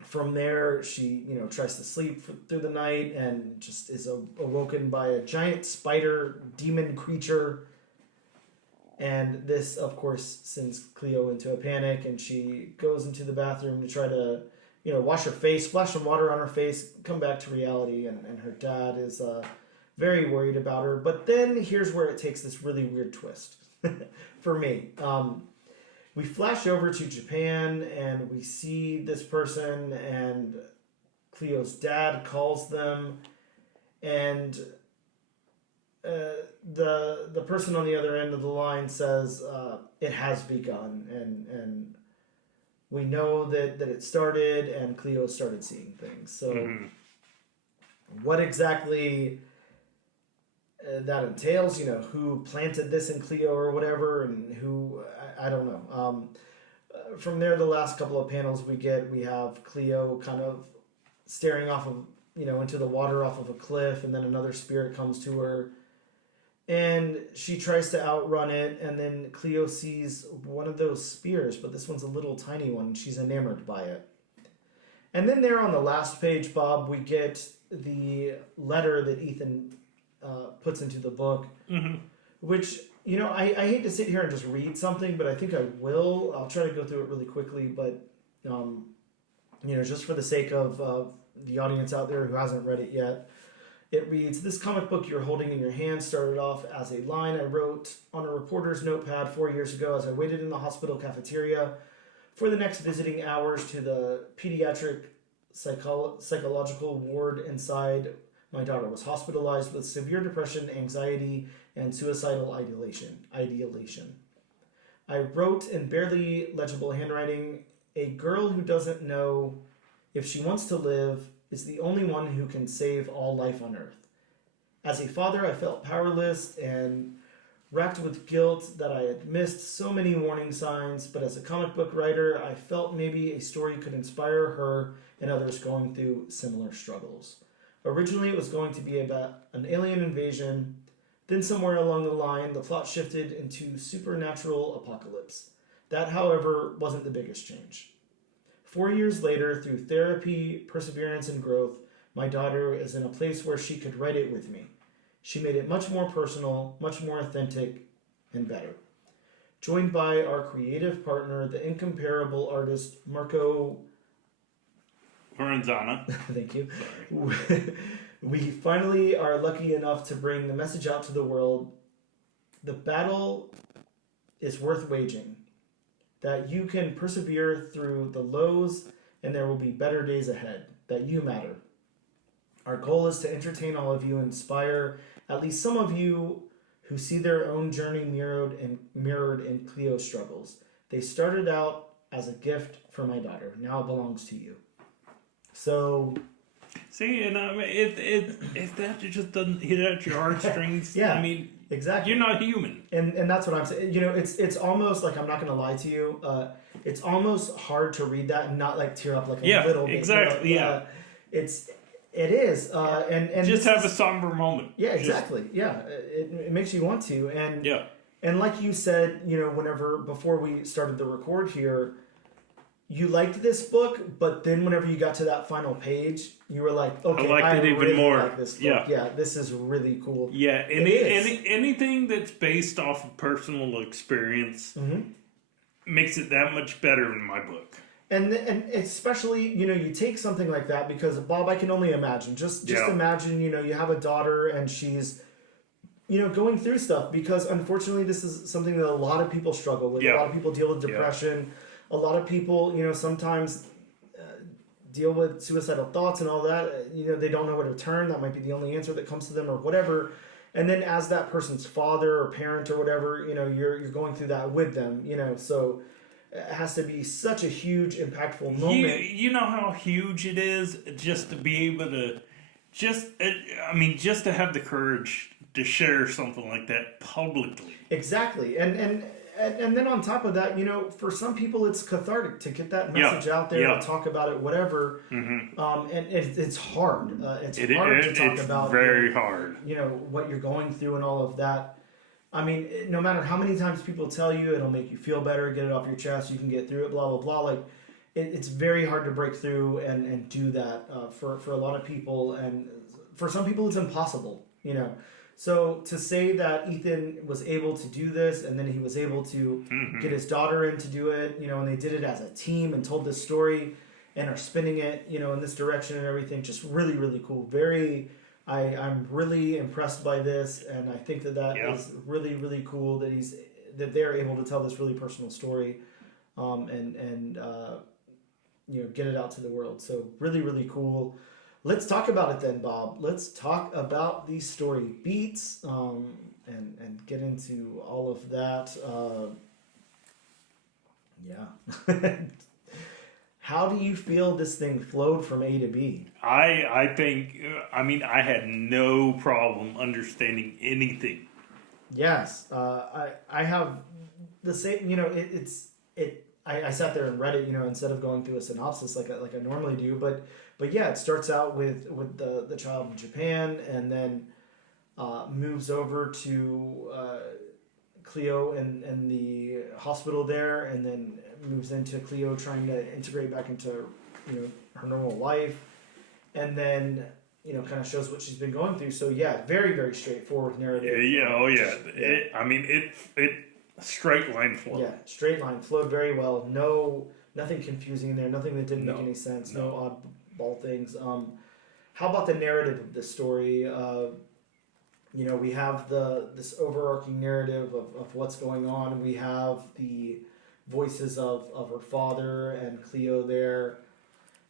from there she, tries to sleep through the night and just is awoken by a giant spider demon creature. And this, of course, sends Cleo into a panic, and she goes into the bathroom to try to, wash her face, splash some water on her face, come back to reality, and her dad is very worried about her. But then here's where it takes this really weird twist for me. We flash over to Japan, and we see this person, and Cleo's dad calls them, and the person on the other end of the line says it has begun, and we know that it started, and Cleo started seeing things. So what exactly that entails, who planted this in Cleo or whatever, and who, I don't know. From there, the last couple of panels we have Cleo kind of staring off of, into the water off of a cliff, and then another spirit comes to her, and she tries to outrun it, and then Cleo sees one of those spears, but this one's a little tiny one, and she's enamored by it. And then there on the last page, Bob, we get the letter that Ethan puts into the book, which, I hate to sit here and just read something, but I think I will. I'll try to go through it really quickly, but, just for the sake of the audience out there who hasn't read it yet, it reads, "This comic book you're holding in your hand started off as a line I wrote on a reporter's notepad 4 years ago as I waited in the hospital cafeteria for the next visiting hours to the pediatric psychological ward inside. My daughter was hospitalized with severe depression, anxiety, and suicidal ideation. I wrote in barely legible handwriting, a girl who doesn't know if she wants to live is the only one who can save all life on earth. As a father, I felt powerless and racked with guilt that I had missed so many warning signs, but as a comic book writer, I felt maybe a story could inspire her and others going through similar struggles. Originally, it was going to be about an alien invasion. Then somewhere along the line, the plot shifted into supernatural apocalypse. That, however, wasn't the biggest change. 4 years later, through therapy, perseverance, and growth, my daughter is in a place where she could write it with me. She made it much more personal, much more authentic, and better. Joined by our creative partner, the incomparable artist Marco Verenzana. Thank you. We finally are lucky enough to bring the message out to the world. The battle is worth waging. That you can persevere through the lows and there will be better days ahead. That you matter. Our goal is to entertain all of you and inspire at least some of you who see their own journey mirrored in Cleo's struggles. They started out as a gift for my daughter. Now it belongs to you. So See, and I mean, if that just doesn't hit at your heartstrings, Yeah, I mean, exactly. you're not human. And that's what I'm saying. You know, it's almost like, I'm not going to lie to you. It's almost hard to read that and not like tear up like a little bit. Exactly. You know? It is. And just have a somber moment. Yeah, exactly. Yeah, it makes you want to. And yeah. And like you said, you know, before we started the record here, you liked this book, but then whenever you got to that final page, you were like, okay, I liked it even more. like this book. Yeah, this is really cool. Yeah, anything that's based off of personal experience makes it that much better in my book. And especially, you know, you take something like that because, Bob, I can only imagine. Just imagine, you know, you have a daughter and she's, you know, going through stuff, because unfortunately this is something that a lot of people struggle with. A lot of people deal with depression. A lot of people, you know, sometimes deal with suicidal thoughts and all that. You know, they don't know where to turn. That might be the only answer that comes to them or whatever. And then as that person's father or parent or whatever, you know, you're going through that with them, you know, so it has to be such a huge, impactful moment. You know how huge it is just to be able to, just to have the courage to share something like that publicly. Exactly. And then on top of that, you know, for some people it's cathartic to get that message out there, to talk about it, whatever. And it's hard. It's hard to talk about. It's very hard. You know, what you're going through and all of that. I mean, no matter how many times people tell you it'll make you feel better, get it off your chest, you can get through it, blah, blah, blah. Like, it's very hard to break through and do that for a lot of people. And for some people, it's impossible, you know. So to say that Ethan was able to do this, and then he was able to get his daughter in to do it, you know, and they did it as a team and told this story and are spinning it, you know, in this direction and everything, just really, really cool. I'm really impressed by this, and I think that is really, really cool that they're able to tell this really personal story, and you know, get it out to the world. So really, really cool. Let's talk about it then, Bob. Let's talk about these story beats, and get into all of that. How do you feel this thing flowed from A to B? I think, I had no problem understanding anything. Yes, I have the same. You know, I sat there and read it, you know, instead of going through a synopsis like I normally do. But yeah, it starts out with the child in Japan, and then moves over to Cleo and the hospital there, and then moves into Cleo trying to integrate back into, you know, her normal life, and then, you know, kind of shows what she's been going through. So yeah, very, very straightforward narrative. It straight line flow. Yeah, straight line, flowed very well. Nothing confusing in there, nothing that didn't make any sense, no oddball things. How about the narrative of this story? You know, we have this overarching narrative of what's going on. We have the voices of her father and Cleo there.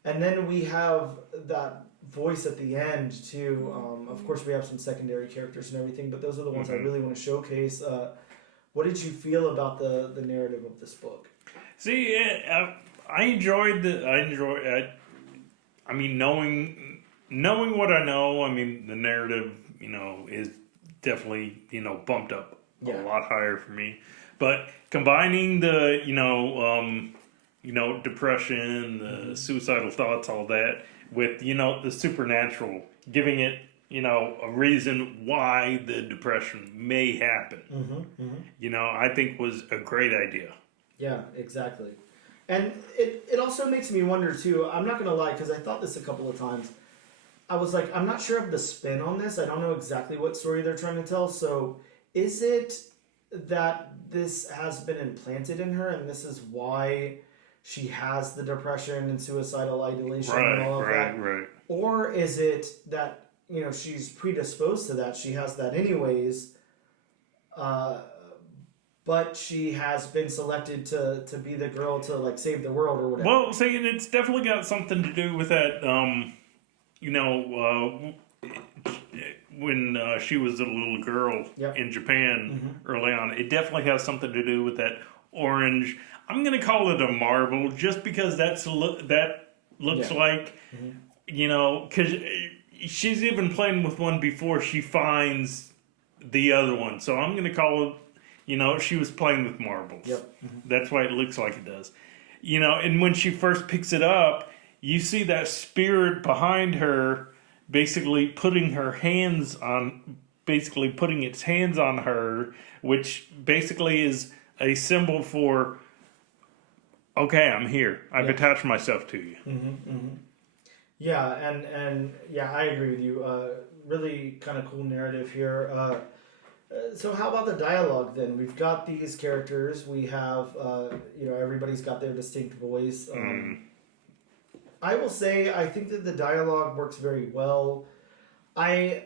And then we have that voice at the end, too. Of course, we have some secondary characters and everything, but those are the ones I really want to showcase. What did you feel about the narrative of this book? See, I enjoyed knowing what I know, the narrative, you know, is definitely, you know, bumped up a lot higher for me. But combining the, depression, the suicidal thoughts, all that, with, you know, the supernatural, giving it, you know, a reason why the depression may happen, you know, I think was a great idea. Yeah, exactly. And it also makes me wonder, too, I'm not going to lie, because I thought this a couple of times. I was like, I'm not sure of the spin on this. I don't know exactly what story they're trying to tell. So is it that this has been implanted in her and this is why she has the depression and suicidal ideation and all of that? Right. Or is it that, you know, she's predisposed to that, she has that anyways, but she has been selected to be the girl to, like, save the world or whatever? Well, see, it's definitely got something to do with that, when she was a little girl in Japan early on, it definitely has something to do with that orange. I'm going to call it a marble just because that looks like because she's even playing with one before she finds the other one. So I'm going to call it, she was playing with marbles. Yep. Mm-hmm. That's why it looks like it does. And when she first picks it up, you see that spirit behind her basically putting its hands on her, which basically is a symbol for, okay, I'm here. I've attached myself to you. Mm-hmm, mm-hmm. Yeah, and yeah, I agree with you. Really kind of cool narrative here. So how about the dialogue then? We've got these characters. We have, everybody's got their distinct voice. I will say I think that the dialogue works very well. I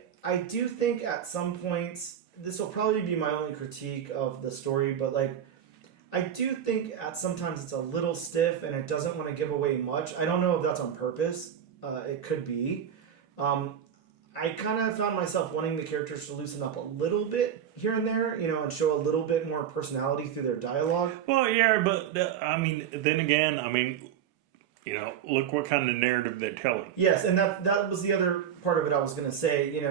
do think at some points, this will probably be my only critique of the story, but I do think at sometimes it's a little stiff and it doesn't want to give away much. I don't know if that's on purpose. It could be. I kind of found myself wanting the characters to loosen up a little bit here and there, and show a little bit more personality through their dialogue. Well, yeah, but then again, look what kind of narrative they're telling. Yes, and that was the other part of it I was going to say,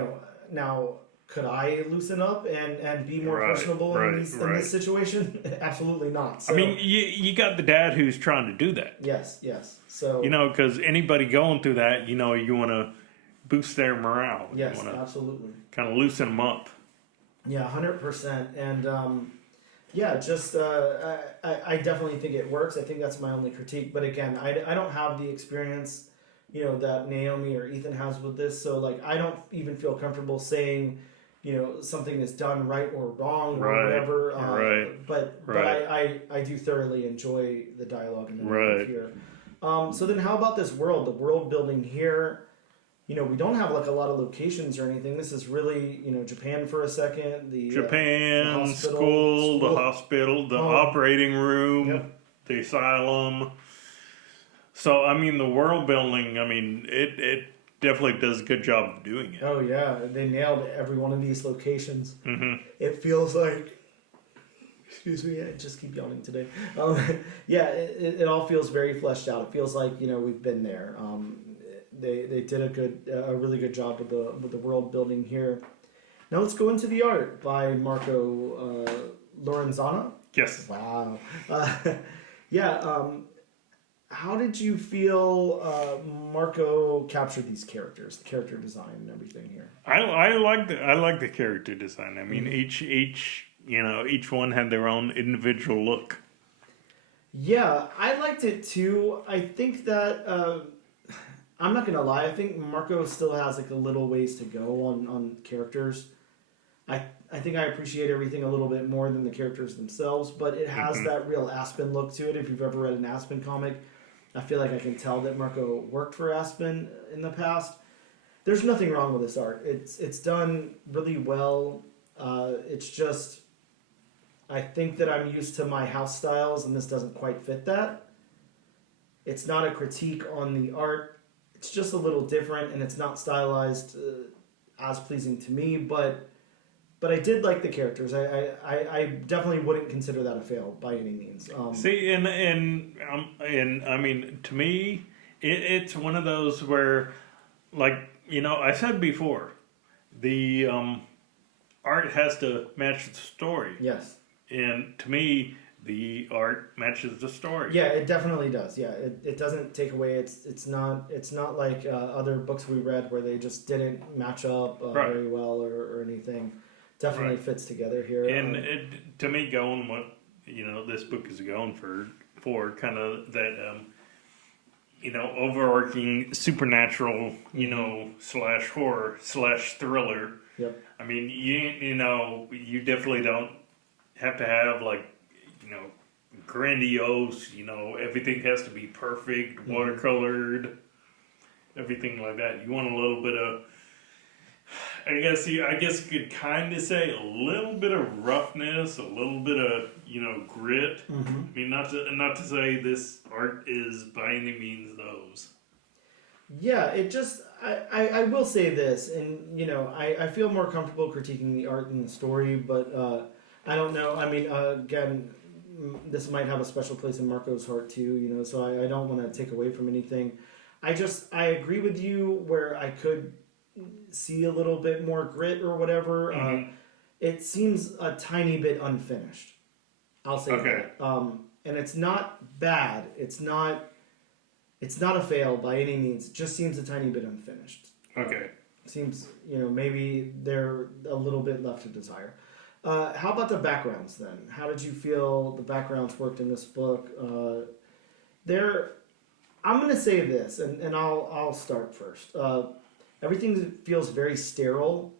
now could I loosen up and be more personable in this situation? Absolutely not. So, you got the dad who's trying to do that. Yes. So because anybody going through that, you want to boost their morale. Yes, you want to absolutely. kind of loosen them up. Yeah, 100%. And I definitely think it works. I think that's my only critique. But again, I don't have the experience, that Naomi or Ethan has with this. So I don't even feel comfortable saying, something is done right or wrong or whatever. But I do thoroughly enjoy the dialogue in the narrative here. So then how about this world? The world building here. We don't have a lot of locations or anything. This is really, Japan for a second. The Japan, school, the hospital, the operating room, the asylum. So, the world building, it definitely does a good job of doing it. Oh, yeah. They nailed every one of these locations. Mm-hmm. It feels like... Excuse me, I just keep yawning today. It all feels very fleshed out. It feels like, we've been there. They did a really good job with the world building here. Now let's go into the art by Marco Lorenzana. Yes. Wow. How did you feel Marco captured these characters, the character design and everything here? I like the character design. Each one had their own individual look. Yeah, I liked it too. I think that I'm not gonna lie. I think Marco still has a little ways to go on characters. I think I appreciate everything a little bit more than the characters themselves, but it has that real Aspen look to it. If you've ever read an Aspen comic, I feel like I can tell that Marco worked for Aspen in the past. There's nothing wrong with this art. It's done really well. It's just, I think that I'm used to my house styles, and this doesn't quite fit that. It's not a critique on the art. It's just a little different, and it's not stylized as pleasing to me, but I did like the characters. I definitely wouldn't consider that a fail by any means. See, to me, it's one of those where, I said before, the art has to match the story. Yes. And to me, the art matches the story. Yeah, it definitely does. Yeah, it doesn't take away. It's not like other books we read where they just didn't match up very well or anything. Definitely fits together here. And to me, going what this book is going for kind of that overarching supernatural / horror / thriller. Yep. You definitely don't have to have grandiose, everything has to be perfect, watercolored, everything like that. You want a little bit of, I guess you could kind of say a little bit of roughness, a little bit of, grit. Mm-hmm. Not to say this art is by any means those. Yeah, it just, I will say this, and, I feel more comfortable critiquing the art than the story, but I don't know. Again, this might have a special place in Marco's heart too, so I don't want to take away from anything. I agree with you where I could see a little bit more grit or whatever. It seems a tiny bit unfinished. I'll say that. And it's not bad. It's not a fail by any means. It just seems a tiny bit unfinished. Okay. Seems, maybe they're a little bit left to desire. How about the backgrounds then? How did you feel the backgrounds worked in this book? I'm going to say this, and I'll start first. Everything feels very sterile,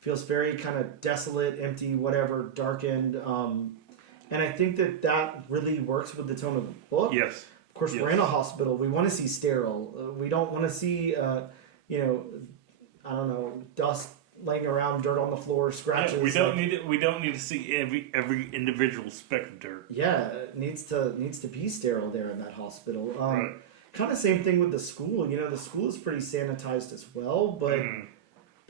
feels very kind of desolate, empty, whatever, darkened. And I think that really works with the tone of the book. Yes. Of course, we're in a hospital. We want to see sterile. We don't want to see, I don't know, dust laying around, dirt on the floor, scratches. Yeah, we don't need to see every individual speck of dirt. Yeah, it needs to be sterile there in that hospital. Right. Kind of same thing with the school. The school is pretty sanitized as well, but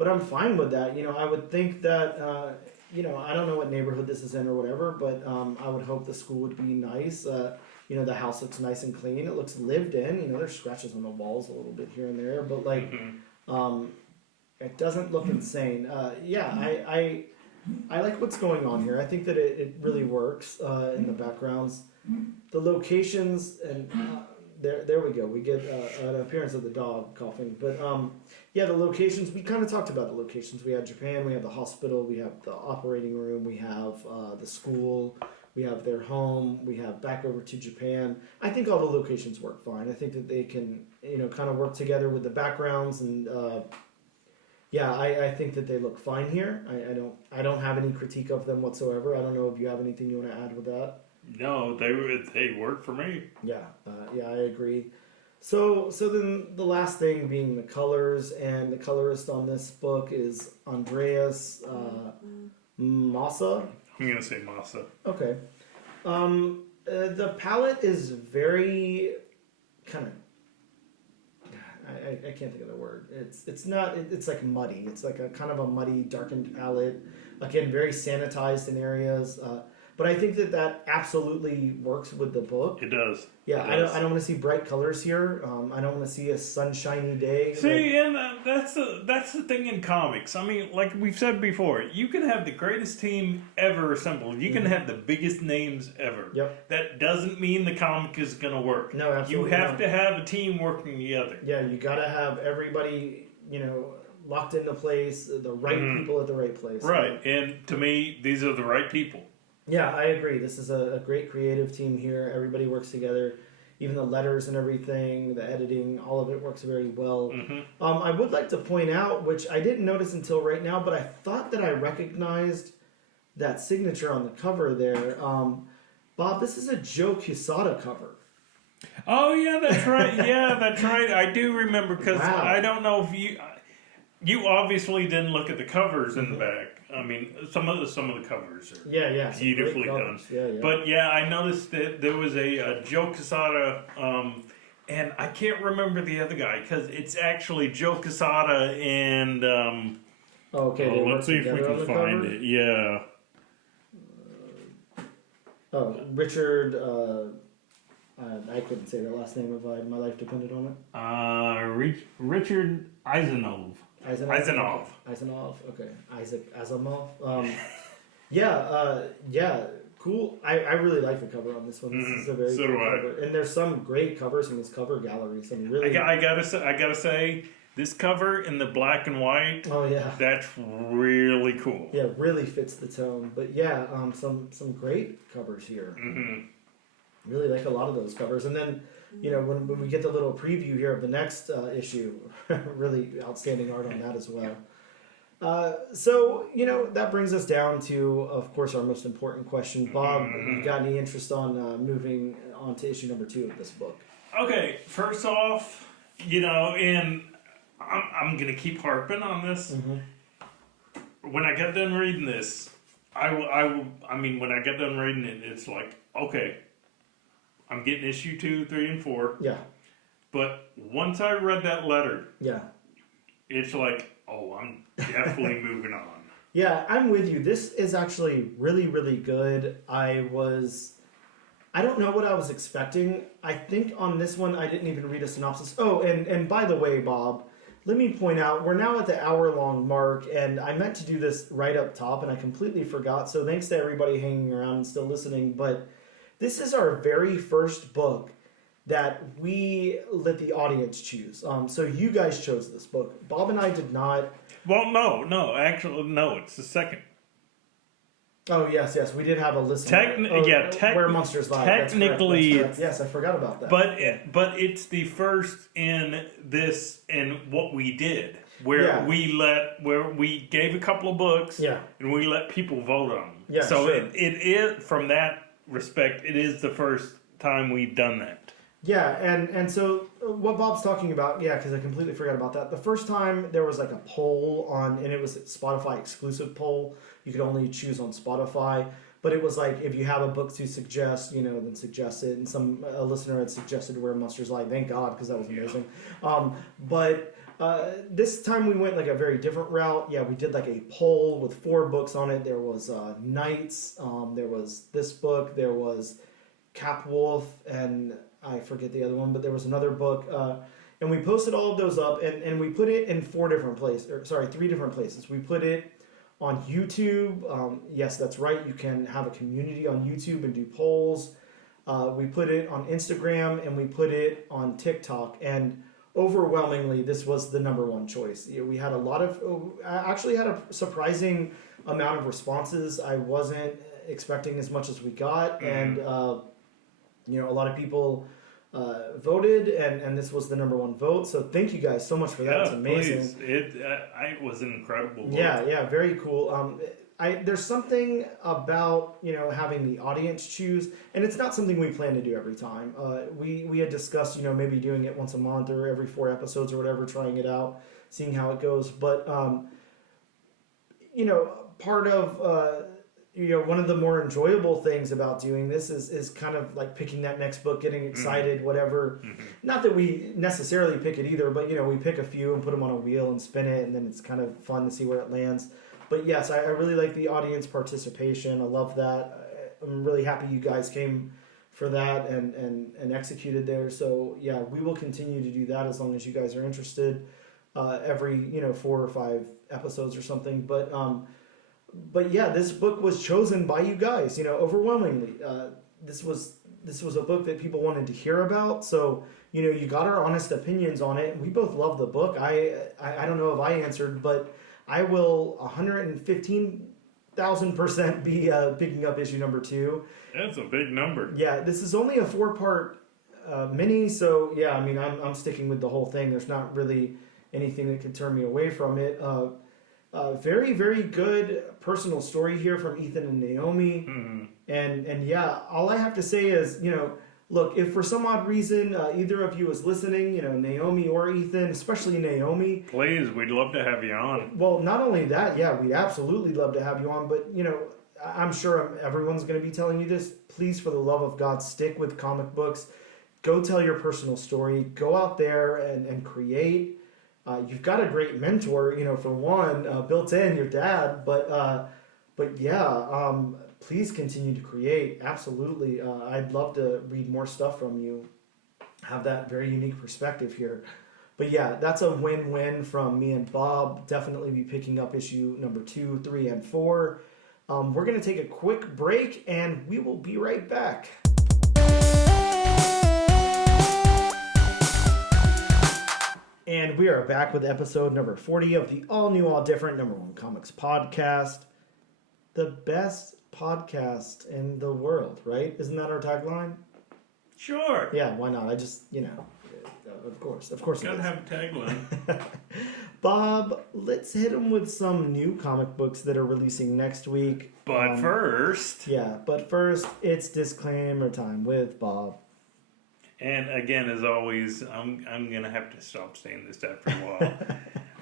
I'm fine with that. I would think that I don't know what neighborhood this is in or whatever, but I would hope the school would be nice. The house looks nice and clean. It looks lived in. There's scratches on the walls a little bit here and there, but it doesn't look insane. I like what's going on here. I think that it really works in the backgrounds. The locations, and there we go. We get an appearance of the dog coughing. But the locations, we kind of talked about the locations. We have Japan, we have the hospital, we have the operating room, we have the school, we have their home, we have back over to Japan. I think all the locations work fine. I think that they can, kind of work together with the backgrounds and... I think that they look fine here. I don't have any critique of them whatsoever. I don't know if you have anything you want to add with that. No, they work for me. Yeah, I agree. So then the last thing being the colors, and the colorist on this book is Andreas Massa. I'm gonna say Massa. Okay. The palette is very kind of. I can't think of the word. It's like muddy. It's like a kind of a muddy, darkened palette. Again, very sanitized in areas. But I think that absolutely works with the book. It does. Yeah, I don't want to see bright colors here. I don't want to see a sunshiny day. See, and that's the thing in comics. I mean, like we've said before, you can have the greatest team ever assembled. You can have the biggest names ever. Yep. That doesn't mean the comic is going to work. No, absolutely You have not. to have a team working together. Yeah, you got to have everybody, locked into place, the right people at the right place. Right, and to me, these are the right people. Yeah, I agree. This is a great creative team here. Everybody works together. Even the letters and everything, the editing, all of it works very well. I would like to point out, which I didn't notice until right now, but I thought that I recognized that signature on the cover there. Bob, this is a Joe Quesada cover. Oh, yeah, that's right. Yeah, that's right. I do remember, because I don't know if you obviously didn't look at the covers in the back. I mean, some of the covers are beautifully done. Yeah. But yeah, I noticed that there was a Joe Quesada, and I can't remember the other guy because it's actually Joe Quesada and. Let's see if we can find it. Yeah. Richard. I couldn't say their last name if my life depended on it. Richard Eisenov. Eisenov. Okay. Isaac Asimov. Cool. I really like the cover on this one. This is a very cool cover. And there's some great covers in this cover gallery. Some really. I gotta say, this cover in the black and white. Oh yeah. That's really cool. Yeah, really fits the tone. But yeah, some great covers here. Really like a lot of those covers. And then, when we get the little preview here of the next issue, really outstanding art on that as well. That brings us down to, of course, our most important question. Bob, you got any interest on moving on to issue number 2 of this book? Okay, first off, and I'm going to keep harping on this. When I got done reading this, when I got done reading it, it's like, okay, I'm getting issue 2, 3, and 4. Yeah. But once I read that letter, yeah, it's like, oh, I'm definitely moving on. Yeah, I'm with you. This is actually really, really good. I I don't know what I was expecting. I think on this one, I didn't even read a synopsis. Oh, and by the way, Bob, let me point out, we're now at the hour-long mark, and I meant to do this right up top, and I completely forgot. So thanks to everybody hanging around and still listening. But this is our very first book that we let the audience choose. So you guys chose this book. Bob and I did not. Well, no. Actually, no. It's the second. Oh, yes. We did have a listener. Where Monsters Lie. Technically, That's correct. Yes, I forgot about that. But it's the first in this and what we did, where we gave a couple of books, and we let people vote on them. Yeah, so sure. it is, from that respect, it is the first time we've done that. Yeah, and so what Bob's talking about, because I completely forgot about that. The first time there was like a poll on, and it was a Spotify exclusive poll. You could only choose on Spotify, but it was like, if you have a book to suggest, then suggest it. And a listener had suggested Where Monsters Lie. Thank God, because that was amazing. But this time we went like a very different route. Yeah, we did like a poll with 4 books on it. There was Knights, there was this book, there was Capwolf, and I forget the other one, but there was another book. And we posted all of those up, and we put it in 3 different places. We put it on YouTube. Yes, that's right. You can have a community on YouTube and do polls. We put it on Instagram, and we put it on TikTok. And overwhelmingly, this was the number one choice. We had actually had a surprising amount of responses. I wasn't expecting as much as we got. And, a lot of people voted, and this was the number one vote. So thank you guys so much for that. It's amazing. Please. It was an incredible book. Yeah, very cool. There's something about having the audience choose, and it's not something we plan to do every time. We had discussed maybe doing it once a month or every 4 episodes or whatever, trying it out, seeing how it goes. But part of one of the more enjoyable things about doing this is kind of like picking that next book, getting excited, whatever. Mm-hmm. Not that we necessarily pick it either, but we pick a few and put them on a wheel and spin it, and then it's kind of fun to see where it lands. But yes, I really like the audience participation. I love that. I'm really happy you guys came for that and executed there. So yeah, we will continue to do that as long as you guys are interested. Every 4 or 5 episodes or something. But yeah, this book was chosen by you guys, overwhelmingly. This was a book that people wanted to hear about. So, you got our honest opinions on it. We both love the book. I don't know if I answered, but I will 115,000% be picking up issue number 2. That's a big number. Yeah, this is only a 4-part mini. So yeah, I'm sticking with the whole thing. There's not really anything that could turn me away from it. Very, very good personal story here from Ethan and Naomi. Mm-hmm. And yeah, all I have to say is, look, if for some odd reason either of you is listening, Naomi or Ethan, especially Naomi. Please, we'd love to have you on. Well, not only that, yeah, we'd absolutely love to have you on, but, I'm sure everyone's going to be telling you this. Please, for the love of God, stick with comic books. Go tell your personal story. Go out there and create. You've got a great mentor, for one, built in, your dad. But yeah, please continue to create. Absolutely. I'd love to read more stuff from you. Have that very unique perspective here. But yeah, that's a win-win from me and Bob. Definitely be picking up issue number 2, 3, and 4. We're going to take a quick break, and we will be right back. And we are back with episode number 40 of the all new, all different number 1 comics podcast. The best podcast in the world, right? Isn't that our tagline? Sure. Yeah, why not? I just, of course. Gotta have a tagline. Bob, let's hit them with some new comic books that are releasing next week. But first, it's disclaimer time with Bob. And again, as always, I'm going to have to stop saying this after a while.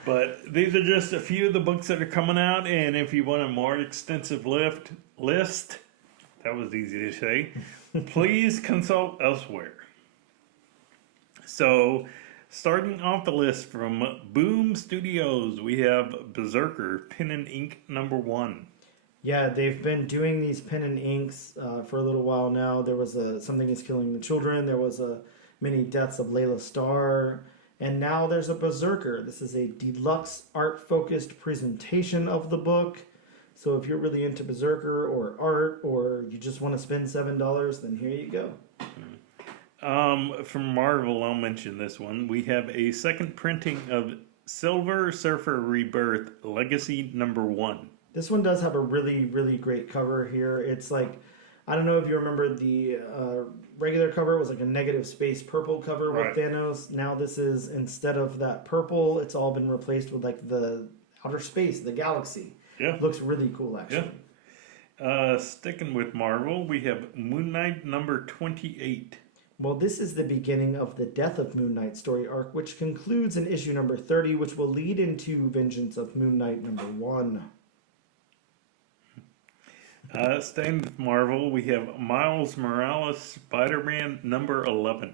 But these are just a few of the books that are coming out. And if you want a more extensive list, that was easy to say, please consult elsewhere. So, starting off the list from Boom Studios, we have Berserker, Pen and Ink number 1. Yeah, they've been doing these pen and inks for a little while now. There was Something is Killing the Children. There was Many Deaths of Layla Starr. And now there's a Berserker. This is a deluxe art-focused presentation of the book. So if you're really into Berserker or art, or you just want to spend $7, then here you go. From Marvel, I'll mention this one. We have a second printing of Silver Surfer Rebirth Legacy #1. This one does have a really, really great cover here. It's like, I don't know if you remember the regular cover was like a negative space purple cover with Thanos. Now this is, instead of that purple, it's all been replaced with like the outer space, the galaxy. Yeah. Looks really cool, actually. Yeah. Sticking with Marvel, we have Moon Knight #28. Well, this is the beginning of the Death of Moon Knight story arc, which concludes in issue number 30, which will lead into Vengeance of Moon Knight #1. Staying with Marvel, we have Miles Morales Spider-Man #11.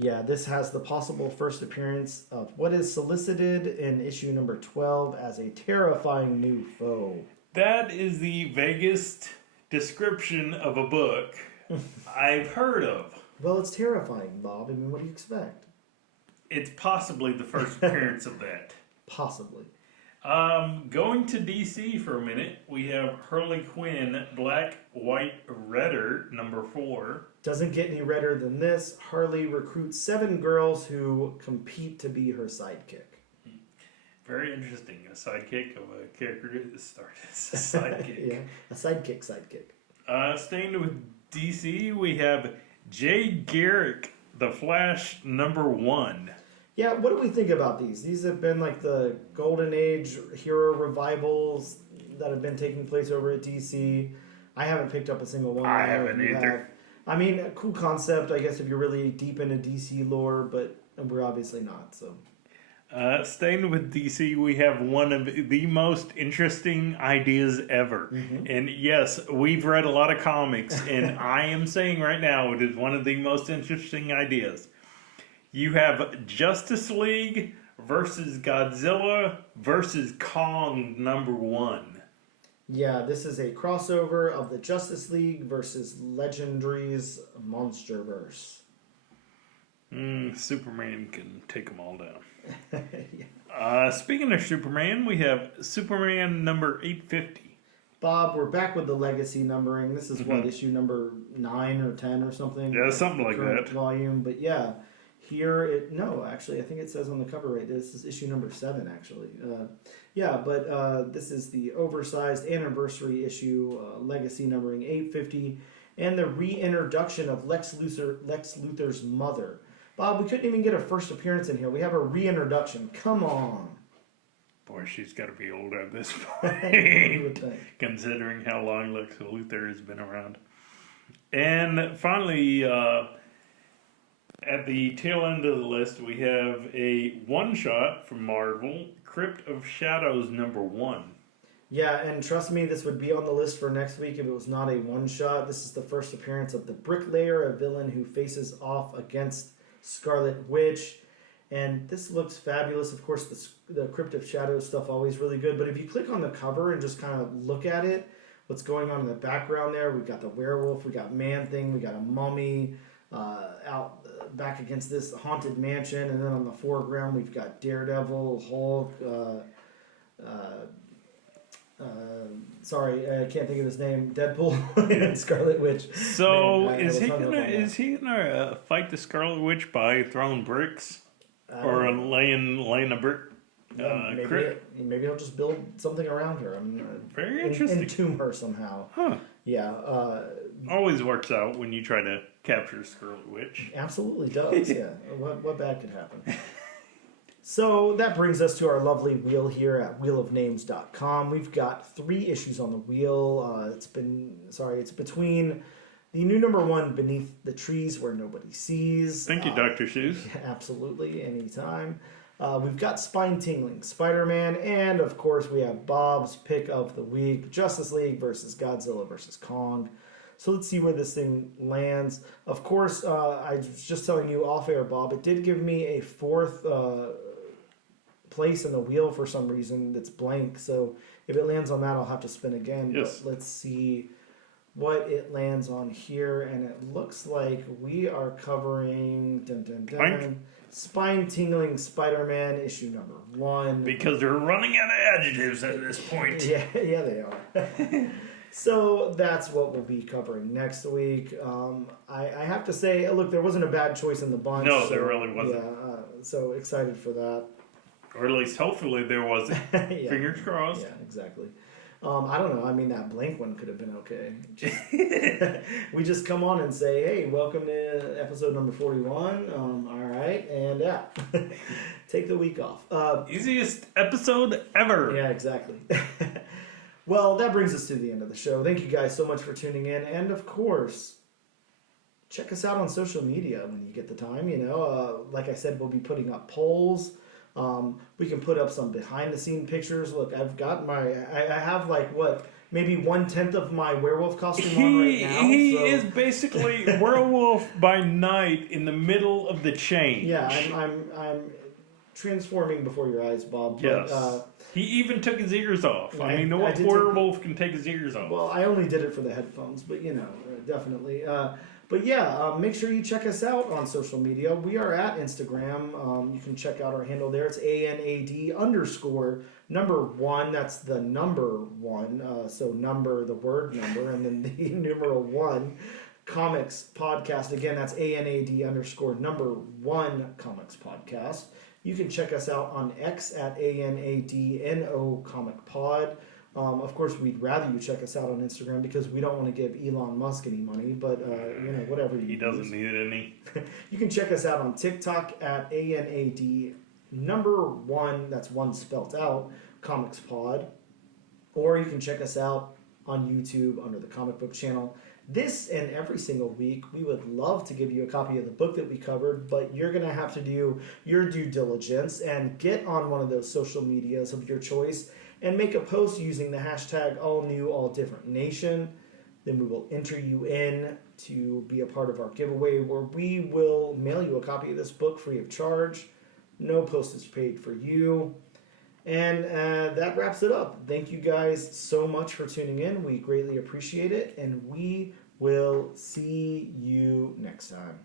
Yeah, this has the possible first appearance of what is solicited in issue number 12 as a terrifying new foe. That is the vaguest description of a book I've heard of. Well, it's terrifying, Bob. I mean, what do you expect? It's possibly the first appearance of that. Possibly. Going to DC for a minute, we have Harley Quinn Black, White, Redder #4. Doesn't get any redder than this. Harley recruits 7 girls who compete to be her sidekick. Very interesting. A sidekick of a character that started as a sidekick. Yeah, a sidekick. Staying with DC, we have Jay Garrick, The Flash #1. Yeah, what do we think about these? These have been like the golden age hero revivals that have been taking place over at DC. I haven't picked up a single one. I haven't either. I mean, a cool concept, I guess, if you're really deep into DC lore, but we're obviously not, so. Staying with DC, we have one of the most interesting ideas ever. Mm-hmm. And yes, we've read a lot of comics, and I am saying right now it is one of the most interesting ideas. You have Justice League versus Godzilla versus Kong #1. Yeah, this is a crossover of the Justice League versus Legendary's Monsterverse. Superman can take them all down. Yeah. Speaking of Superman, we have Superman #850. Bob, we're back with the legacy numbering. This is what, issue number 9 or 10 or something? Yeah, something like that. Volume, but yeah. Here, actually, I think it says on the cover right there, this is issue number 7, actually. This is the oversized anniversary issue, legacy numbering 850, and the reintroduction of Lex Luthor's mother. Bob, we couldn't even get a first appearance in here. We have a reintroduction. Come on. Boy, she's got to be old at this You would point, think. considering how long Lex Luthor has been around. And finally, at the tail end of the list, we have a one-shot from Marvel, Crypt of Shadows #1. Yeah, and trust me, this would be on the list for next week if it was not a one-shot. This is the first appearance of the Bricklayer, a villain who faces off against Scarlet Witch. And this looks fabulous. Of course, the Crypt of Shadows stuff always really good. But if you click on the cover and just kind of look at it, what's going on in the background there, we've got the werewolf, we got Man-Thing, we got a mummy out back against this haunted mansion. And then on the foreground, we've got Daredevil, Hulk, I can't think of his name. Deadpool and Scarlet Witch. So Man, is he gonna fight the Scarlet Witch by throwing bricks or laying a brick? Maybe he'll just build something around her. Very interesting. Entomb her somehow. Huh? Yeah. Always works out when you try to capture Scarlet Witch. Absolutely does. Yeah. What bad could happen? So that brings us to our lovely wheel here at wheelofnames.com. We've got 3 issues on the wheel. It's between the new #1, Beneath the Trees Where Nobody Sees. Thank you, Dr. Seuss. Absolutely, anytime. We've got Spine-Tingling Spider-Man, and of course we have Bob's pick of the week, Justice League versus Godzilla versus Kong. So let's see where this thing lands. Of course, I was just telling you off air, Bob, it did give me a 4th place in the wheel for some reason that's blank. So if it lands on that, I'll have to spin again. Yes. But let's see what it lands on here. And it looks like we are covering Blank. Spine Tingling Spider-Man issue number 1. Because they're running out of adjectives at this point. Yeah, they are. So that's what we'll be covering next week. I have to say, look, there wasn't a bad choice in the bunch. No, there really wasn't. Yeah, so excited for that. Or at least hopefully there wasn't. Yeah. Fingers crossed. Yeah, exactly. I don't know. I mean, that blank one could have been okay. We just come on and say, hey, welcome to episode number 41. All right. And yeah, take the week off. Easiest episode ever. Yeah, exactly. Well, that brings us to the end of the show. Thank you guys so much for tuning in. And of course, check us out on social media when you get the time. Like I said, we'll be putting up polls. We can put up some behind the scene pictures. Look, I've got I have maybe 1/10 of my werewolf costume on right now. He is basically werewolf by night in the middle of the chain. Yeah, I'm transforming before your eyes, Bob. But, yes. He even took his ears off. I mean, I did werewolf can take his ears off? Well, I only did it for the headphones, but definitely. But yeah, make sure you check us out on social media. We are at Instagram. You can check out our handle there. It's ANAD_1. That's the number 1. So number, the word number, and then the numeral 1. Comics Podcast. Again, that's ANAD_1 Comics Podcast. You can check us out on X at ANADNO Comic Pod. Of course, we'd rather you check us out on Instagram because we don't want to give Elon Musk any money, but whatever you He doesn't need any. You can check us out on TikTok at ANAD_1, that's 1 spelt out, Comics Pod. Or you can check us out on YouTube under the Comic Book Channel. This and every single week, we would love to give you a copy of the book that we covered, but you're going to have to do your due diligence and get on one of those social medias of your choice and make a post using the hashtag AllNewAllDifferentNation. Then we will enter you in to be a part of our giveaway where we will mail you a copy of this book free of charge. No postage paid for you. And that wraps it up. Thank you guys so much for tuning in. We greatly appreciate it. And we will see you next time.